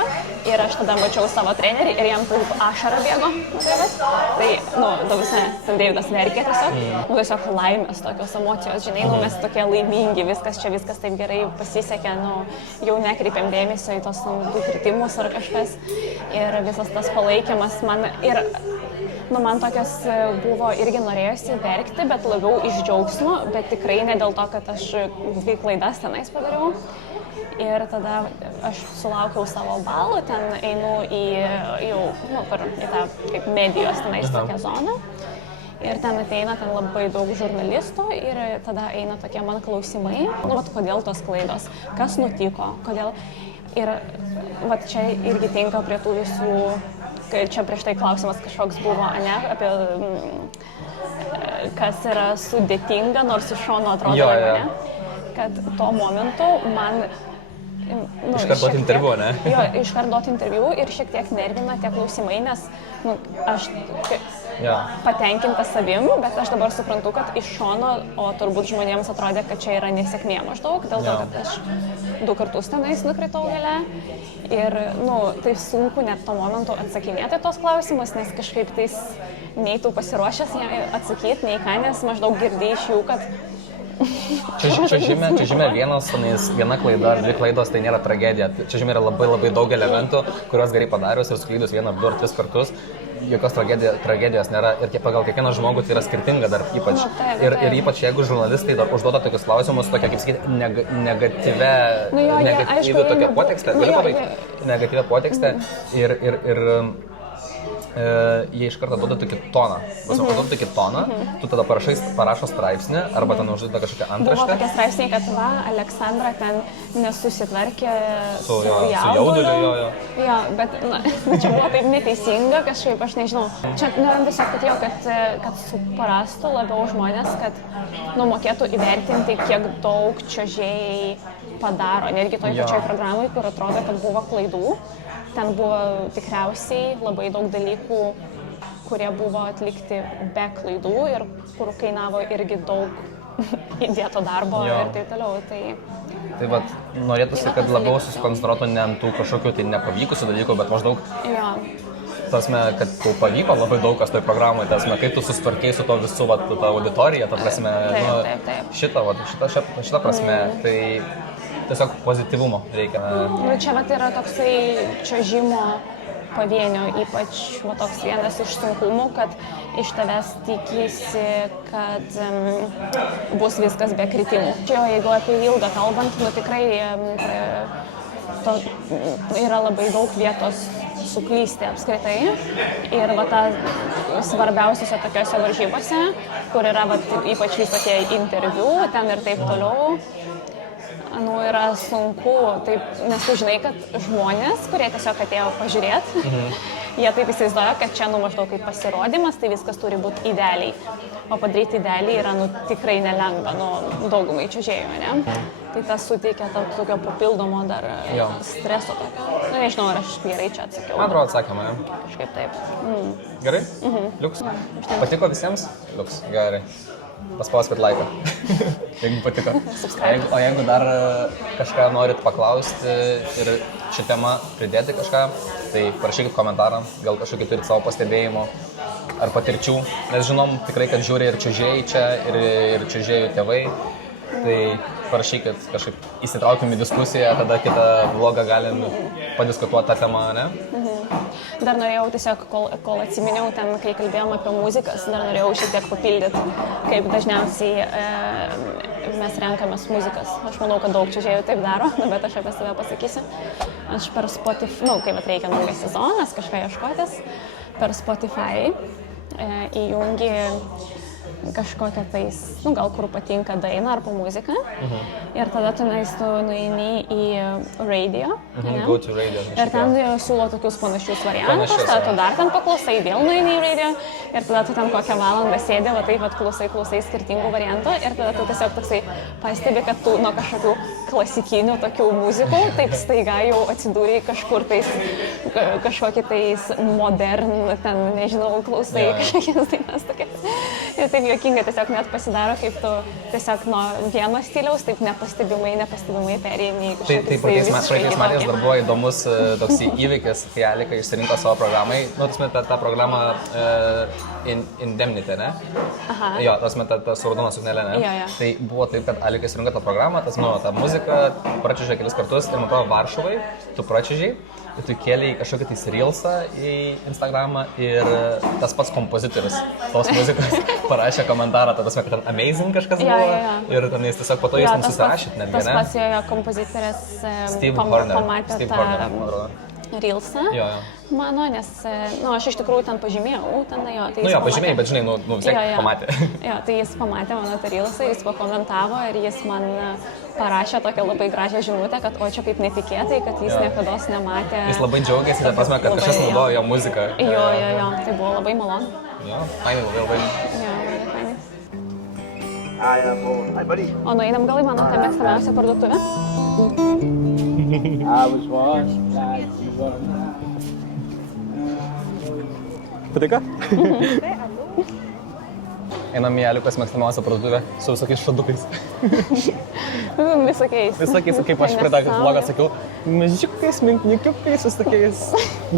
ir aš tada mačiau savo trenerį ir jam taip ašara bėgo, tai, ten Deividas verkė tiesiog laimės tokios emocijos, žinai, mes tokie laimingi, viskas taip gerai pasisekė, jau nekreipiam dėmesio į tos 2 kritimus ar kažkas ir visas tas palaikymas man tokios buvo irgi norėjusi verkti, bet labiau iš džiaugsmo, bet tikrai ne dėl to, kad aš 2 klaidas tenais padariau. Ir tada aš sulaukiau savo balų, ten einu į tą kaip medijos tenais tokią zoną. Ir ten ateina labai daug žurnalistų ir tada eina tokie man klausimai, kodėl tos klaidos, kas nutiko, kodėl. Ir čia irgi tinka prie tų visų, čia prieš tai klausimas kažkoks buvo, apie kas yra sudėtinga, nors iš šono atrodo, kad tuo momentu man iškart duoti interviu, ne? Iškart duoti interviu ir šiek tiek nervina tie klausimai, nes aš patenkinta savim, bet aš dabar suprantu, kad iš šono, o turbūt žmonėms atrodė, kad čia yra nesėkmė maždaug, dėl to, kad aš 2 kartus tenais nukritau gale. Ir, tai sunku net tuo momentu atsakinėti tos klausimus, nes kažkaip tais nei tu pasiruošęs atsakyti, nei ką, nes maždaug girdėjai iš jų, kad Čiuožime viena klaida ar 2 klaidos, tai nėra tragedija. Čiuožime yra labai daug elementų, kuriuos gerai padarius ir suklydus 1, 2 ar 3 kartus. Jokios tragedijos nėra ir pagal kiekvieną žmogų tai yra skirtinga dar ypač. Ir ypač jeigu žurnalistai dar užduoda tokius klausimus, tokia, kaip sakyti, negatyvi tokia potekstė, negatyvi potekstė ir jie iš karto duoda tokį toną. Duoda tokį toną, tu tada parašo straipsnį arba ten užduoda kažkokią antraštę. Buvo tokie straipsniai, kad Aleksandra ten nesusitvarkė su jauduliu. Jo, bet čia buvo taip neteisinga, kažkaip aš nežinau. Čia norim tiesiog atėjo, kad suprastų labiau žmonės, kad mokėtų įvertinti, kiek daug čiuožėjai padaro. Netgi toj pačioj programai, kur atrodo, kad buvo klaidų. Ten buvo tikriausiai labai daug dalykų, kurie buvo atlikti be klaidų ir kur kainavo irgi daug įdėto darbo ir taip toliau. Tai norėtųsi, kad labiau susikoncentruotų ne ant tų kažkokių tai nepavykusių dalykų, bet maždaug tasme, kad tau pavyko labai daug kas toj programai, tasme, kaip tu susitvarkei su to visų, ta auditorija, ta prasme, šita prasme, tai tiesiog pozityvumo reikia. Čia yra toksai čiuožimo pavienio, ypač va, toks vienas iš sunkumų, kad iš tavęs tikisi, kad bus viskas be kritimų. Čia jeigu apie ilgą kalbant, nu tikrai yra labai daug vietos suklysti apskritai. Ir va ta svarbiausiose tokiose varžybose, kur yra va, ypač visokie interviu, ten ir taip toliau, nu, yra sunku, taip, nes tu žinai, kad žmonės, kurie tiesiog atėjo pažiūrėti, jie taip įsivaizduoja, kad čia nu maždaug kaip pasirodymas, tai viskas turi būti idealiai. O padaryti idealiai yra nu, tikrai nelengva, nu, daugumai čiuožėjų, ne? Tai tas suteikia tokio papildomo dar streso tokio. Nu, nežinau, ar aš gerai čia atsakiau. Man atrodo, atsakėme, ne? Kažkaip taip. Gerai? Liuks. Patiko visiems? Liuks, gerai. Paspauskit laiką, jeigu patiko. O jeigu dar kažką norit paklausti ir šią temą pridėti kažką, tai parašykit komentarą, gal kažkokį turit savo pastebėjimų ar patirčių. Nes žinom tikrai, kad žiūri ir čiuožėjai čia, ir čiuožėjų tėvai. Tai parašykit, kažkaip įsitraukim į diskusiją, tada kitą vlogą galim padiskutuoti tą temą, ne? Dar norėjau tiesiog, kol atsiminiau ten, kai kalbėjom apie muzikas, dar norėjau šiek tiek papildyti, kaip dažniausiai mes renkamės muzikas. Aš manau, kad daug čiuožėjų taip daro, bet aš apie save pasakysiu. Aš per Spotify, kai reikia naujas sezonas, kažką ieškotis, per Spotify įjungi kažkokią tais, gal kur patinka dainą arba muziką. Ir tada tu nueini į radio. Go to radio. Ir ten siūlo tokius panašius variantus, tada tu dar ten paklausai, vėl nueini į radio. Ir tada tu ten kokią valandą sėdi, va taip pat klausai skirtingų variantų. Ir tada tu tiesiog toksai pastebi, kad tu nuo kažkokių klasikinių tokių muzikų, taip staiga jau atsidūrei kažkur tais, kažkokį tais modern, ten nežinau, klausai kažkokias dainas tokias. Ir taip juokinga tiesiog net pasidaro, kaip tu tiesiog nuo vieno stiliaus taip nepastebimai perėjai į kažkokį tai praeitais metais dar buvo įdomus toks įvykis, kai Alika išsirinko savo programai. Nu, tas met tą programą Indemnity, ne? Aha. Jo, tas met tą su raudona suknelė, ne? Jo. Tai buvo taip, kad Alika išsirinko tą programą, tas mano, tą muziką pračiužė kelis kartus ir man atrodo Varšuvai, tu pračiužiai. Ir tu kėlei kažkokį tais reelsą į Instagramą ir tas pats kompozitorius tos muzikos parašė komentarą, tas kad ten amazing kažkas buvo ir ten jis tiesiog po to jūs susirašyt netgi, ne? Tas pats jo kompozitorius pamatė tą reelsą mano, nes, aš iš tikrųjų ten pažymėjau, ten jo. Jo, pažymėjai, bet žinai, vis tiek pamatė. Jo, tai jis pamatė mano tą reelsą, jis pakomentavo ir jis man parašė tokią labai gražią žinutę, kad o čia kaip netikėtai, kad jis niekados nematė. Jis labai džiaugiasi, ta prasme, kad kažkas naudojo jo muziką. Jo, tai buvo labai malonu. Jo, fainai, labai. Jo, labai fainai. O nueinam gal į mano tą mėgstamiausią parduotuvę? Patiko? Einam į Alikos mėgstamiausią parduotuvę su visokiais šadukais. Visokiais, kaip aš prie tą vlogą sakiau, mažiukais, minkniukiukais, visokiais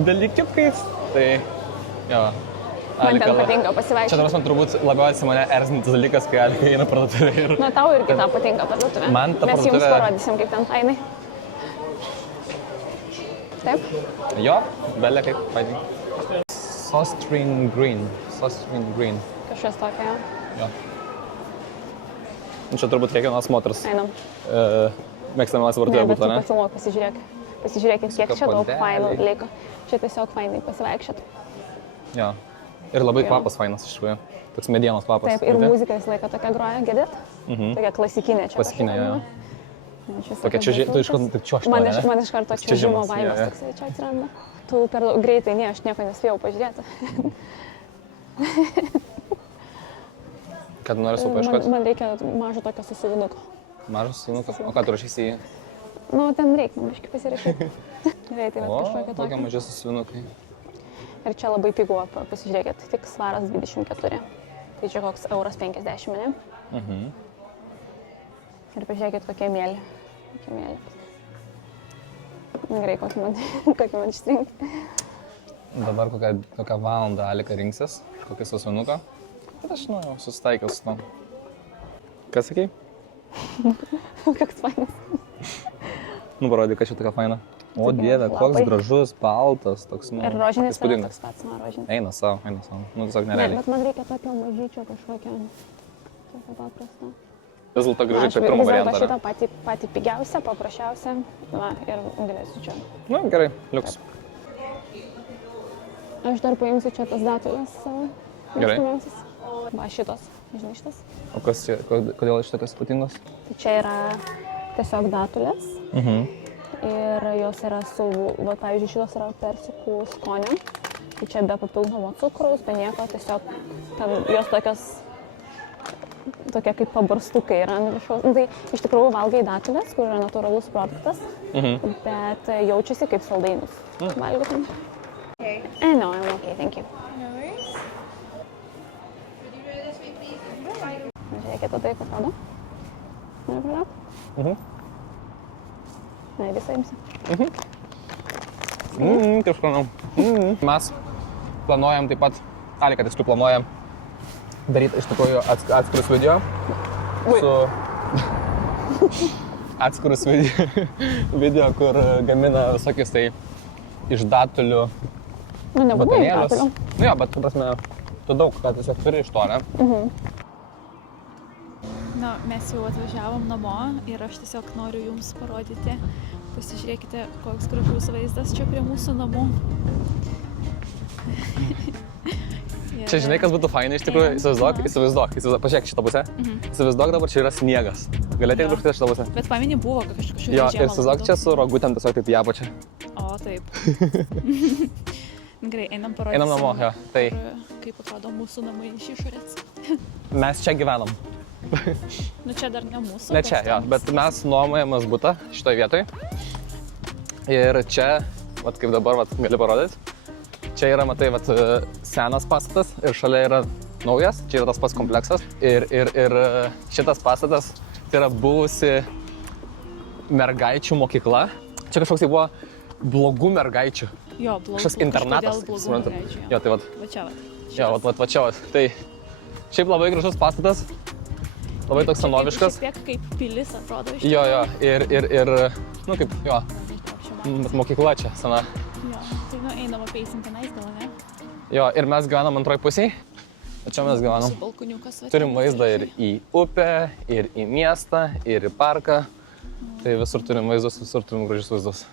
dalykiukais. Tai, jo. Man ten patinka pasivaikščioti. Čia dabar man turbūt labiausiai mane erzinantis dalykas, kai Alika eina parduotuvę ir... Na, tau irgi tą patinka parduotuvė. Man ta parduotuvė... Mes jums parodysim, kaip ten fainai. Taip? Jo, belė kaip fainai. Sauce-Green Green. Kažkas tokio. Jo. Čia turbūt kiekvienos moters mėgstamiausia parduotuvė būtų, ne? Ne, bet tu pasilok, pasižiūrėkit, kiek čia daug fainų liko. Čia tiesiog fainai pasivaikščioti. Jo. Ir labai kvapas fainas iš tikrųjų. Toks medienos kvapas. Taip, ir muzika visą laiką tokia groja, girdėt? Tokia klasikinė čia. Klasikinė, jo. Tokia čiuožė, tu iš karto taip čiuožti, ne? Man iš karto čiuožimo vaibas toksai čia atsiranda. Tu per greitai, ne, aš nieko nespėjau pažiūrėti. Kad nori savo paieškoti? Man reikia mažo tokio susivinuko. Mažas susivinukas? O ką tu rašysi į... Nu, ten reikia, man biškai pasirašyti. Greitai, bet kažkokia tokia. Tokia maža susivinukai. Ir čia labai pigu, pasižiūrėkit, tik svaras 24. Tai čia koks euras 50, ne? Ir pažiūrėkit, kokie mėly. Gerai, kokį man ištrinkti. Dabar kokią valandą Alika rinksis, kokį susivinuką. Bet aš, jau susitaikiau su to. Ką sakei? Koks fainas. Parodyk, kad čia tokia faina. O dieve, koks gražus, baltas, toks, nu, Ir rožinis yra įspūdingas. toks pats, man rožinis. Eina savo. Nu, tiesiog Ne, nerealiai. bet man reikia tokio mažyčio kažkokio. Tokio paprasto. Vis dėlto gražiai Aš čia vis pirmo dėlto variantą. šitą patį pigiausią, paprasčiausią. Va, ir galėsiu čia. Nu, gerai, liuks. Aš dar paimsiu čia tas datulės savo. Gerai. mėgstamiausias. Va, šitos. Žinai šitas? O kas čia, kodėl šitas ypatingas? Tai čia yra tiesiog datulės. Ir jos yra su, va, pavyzdžiui, šitos yra persikų skonio. Tai čia be papildomo cukraus, be nieko, tiesiog ten jos tokie kaip pabarstukai yra ant viršaus. Nu, tai iš tikrųjų valgai datulės, kur yra natūralus produktas, bet jaučiasi kaip saldainis. Valgytum. Okay. No, I'm okay, thank you. No worries. Would you rather this way, please? Žiūrėkite, taip atrodo. Noriu pradėti? Ne, visą imsiu. Kaip skanu. Mes planuojam taip pat, Alika tiksliau planuojam daryti iš tikrųjų atskirus video su atskirus video, kur gamina visokius tai iš datulių Nu, nebūtinai iš batonėlius. datulių. Nu jo, bet, tu prasme, tu daug ką tiesiog turi iš to, ne? Na, mes jau atvažiavom namo ir aš tiesiog noriu jums parodyti. Pasižiūrėkite, koks gražus vaizdas čia prie mūsų namų. Čia žinai, kas būtų fainai iš tikrųjų, įsivaizduok, pažiūrėk šitą pusę. Įsivaizduok dabar, čia yra sniegas. Galėtų Jo. būti šitą pusę. Bet pamini, buvo kažkokia Jo, ir įsivaizduok čia su rogutėm tiesiog taip į apačią. O, taip. Gerai, einam parodyti. Einam namo, jo, tai. Kaip atrodo mūsų namai iš išorės. Mes čia gyvenam. Nu, čia dar ne mūsų. Ne čia, jo, bet mes nuomojamės butą šitoje vietoje. Ir čia, vat, kaip dabar vat, gali parodyti, čia yra, matai, vat, senas pastatas ir šalia yra naujas, čia yra tas pats kompleksas. Ir šitas pastatas tai yra buvusi mergaičių mokykla. Čia kažkoks tai buvo blogų mergaičių. Jo, blogų. Kažkoks internatas, suprantat. Jo, tai vat. Va čia, vat. Jo, vat čia, vat. Tai šiaip labai gražus pastatas, labai toks senoviškas. Šiek tiek kaip pilis atrodo iš Jo, ir, nu kaip, jo, bet mokykla čia sena. Jo, tai nu einam apeisim tenais gal, ne? Jo, ir mes gyvenam antroj pusėj, o čia mes gyvenam. Su balkoniukas. va, Turim ten. vaizdą ir į upę, ir į miestą, ir į parką. Tai visur turim vaizdus, visur turim gražius vaizdus.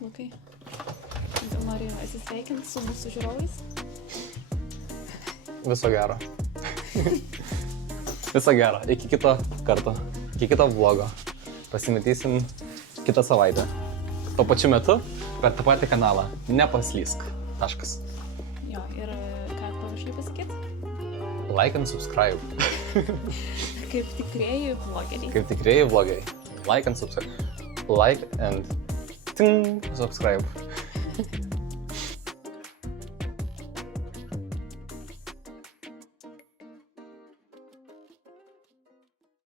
Lukai, gal nori atsisveikinti su mūsų žiūrovais? Viso gero. Viso gero. Iki kito karto. Iki kito vlogo. Pasimatysim kitą savaitę. Tuo pačiu metu per tą patį kanalą. Nepaslysk. Taškas. Jo, ir ką pavyzdžiui pasakyti? Like and subscribe. Kaip tikrieji vlogeriai. Kaip tikrieji vlogeriai. Like and subscribe. Like and subscribe.